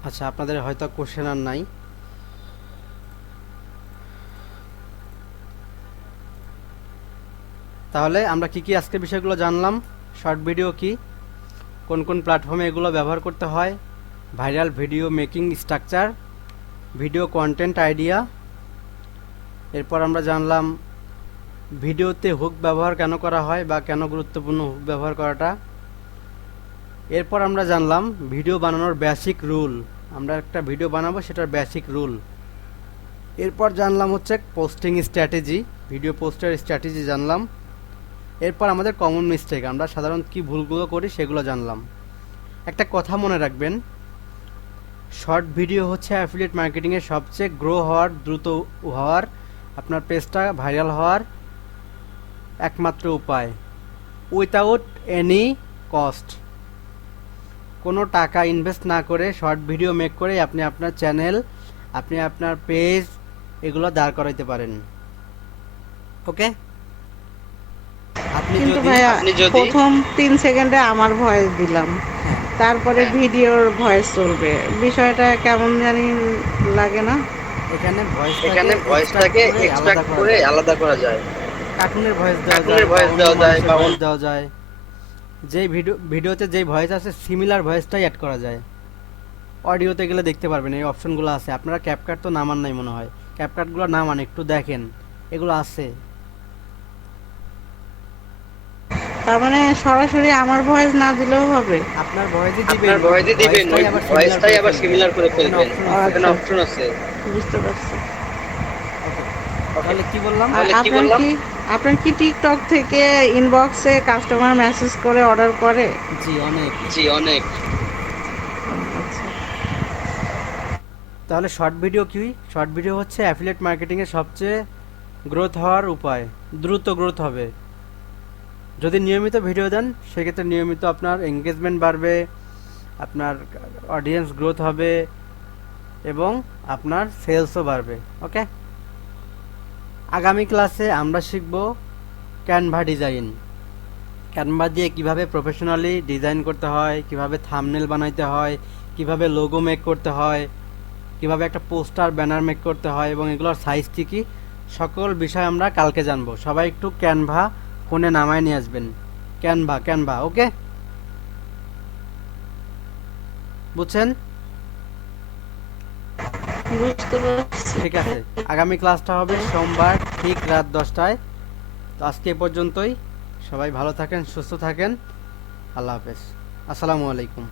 আচ্ছা আপনাদের হয়তো কোশ্চেন আর নাই। তাহলে আমরা কি কি আজকে বিষয়গুলো জানলাম। শর্ট ভিডিও কি, কোন কোন প্ল্যাটফর্মে এগুলো ব্যবহার করতে হয়, viral video making structure, video content idea. এরপর আমরা জানলাম ভিডিওতে হুক ব্যবহার কেন করা হয় বা কেন গুরুত্বপূর্ণ হুক ব্যবহার করাটা। এরপর আমরা জানলাম ভিডিও বানানোর বেসিক রুল, আমরা একটা ভিডিও বানাবো সেটার বেসিক রুল। এরপর জানলাম হচ্ছে পোস্টিং স্ট্র্যাটেজি, ভিডিও পোস্টের স্ট্র্যাটেজি জানলাম। এরপর আমাদের কমন মিস্টেক, আমরা সাধারণত কি ভুলগুলো করি সেগুলো জানলাম। একটা কথা মনে রাখবেন, শর্ট ভিডিও হচ্ছে অ্যাফিলিয়েট মার্কেটিংয়ের সবচেয়ে গ্রো হওয়ার, দ্রুত হওয়ার, আপনার পেজটা ভাইরাল হওয়ার একমাত্র উপায়, উইথাউট এনি কস্ট। কোনো টাকা ইনভেস্ট না করে শর্ট ভিডিও মেক করে আপনি আপনার চ্যানেল, আপনি আপনার পেজ এগুলো দাঁড় করাইতে পারেন। ওকে, আপনি কিন্তু যদি ভাইয়া যদি- প্রথম 3 সেকেন্ডে আমার ভয়েস দিলাম, তারপরে ভিডিওর ভয়েস চলবে, বিষয়টা কেমন জানি লাগে না? এখানে ভয়েসটাকে এক্সট্রাক্ট করে আলাদা করা যায়। কার্টুনের ভয়েস কার্টুনের voice দেওয়া যায় বা ভয়েস দেওয়া যায়। যেই ভিডিওতে যেই ভয়েস আছে সিমিলার ভয়েসটাই অ্যাড করা যায়। অডিওতে গেলে দেখতে পারবেন এই অপশনগুলো আছে। আপনারা ক্যাপকাট তো নামান নাই মনে হয়, ক্যাপকাটগুলো নামান, একটু দেখেন, এগুলো আছে। তার মানে সরাসরি আমার ভয়েস না দিলেও হবে? আপনার ভয়েসই আপনার দিবেন, ভয়েসই দিবেন, ওই ভয়েসটাই আবার সিমিলার করে ফেলবেন। option এখানে আচ্ছা। অপশন আছে। বুঝতে পারছি। তাহলে কি বললাম? আর তাহলে কি বললাম? আপনার কি টিকটক থেকে ইনবক্সে কাস্টমার মেসেজ করে অর্ডার করে? জি অনেক। জি অনেক। আচ্ছা। তাহলে শর্ট ভিডিও কি? শর্ট ভিডিও হচ্ছে অ্যাফিলিয়েট মার্কেটিংয়ের সবচেয়ে গ্রোথ হওয়ার উপায়, দ্রুত গ্রোথ হবে। যদি নিয়মিত ভিডিও দেন সেক্ষেত্রে নিয়মিত আপনার এঙ্গেজমেন্ট বাড়বে, আপনার অডিয়েন্স গ্রোথ হবে এবং আপনার সেলসও বাড়বে। ওকে, আগামী ক্লাসে আমরা শিখব ক্যানভা ডিজাইন। ক্যানভা দিয়ে কিভাবে প্রফেশনালি ডিজাইন করতে হয়, কিভাবে থাম্বনেল বানাইতে হয়, কিভাবে লোগো মেক করতে হয়, কিভাবে একটা পোস্টার ব্যানার মেক করতে হয় এবং এগুলোর সাইজ কি সকল বিষয় আমরা কালকে জানবো। সবাই একটু ক্যানভা ফোনে নামায় নিয়ে আসবেন, ক্যানভা। ওকে। বুঝছেন? বুঝতে পারছি। ঠিক আছে, আগামী ক্লাসটা হবে সোমবার ঠিক রাত 10টায়। তো আজকে এ পর্যন্তই। সবাই ভালো থাকেন, সুস্থ থাকেন। আল্লাহ হাফেজ। আসসালামু আলাইকুম।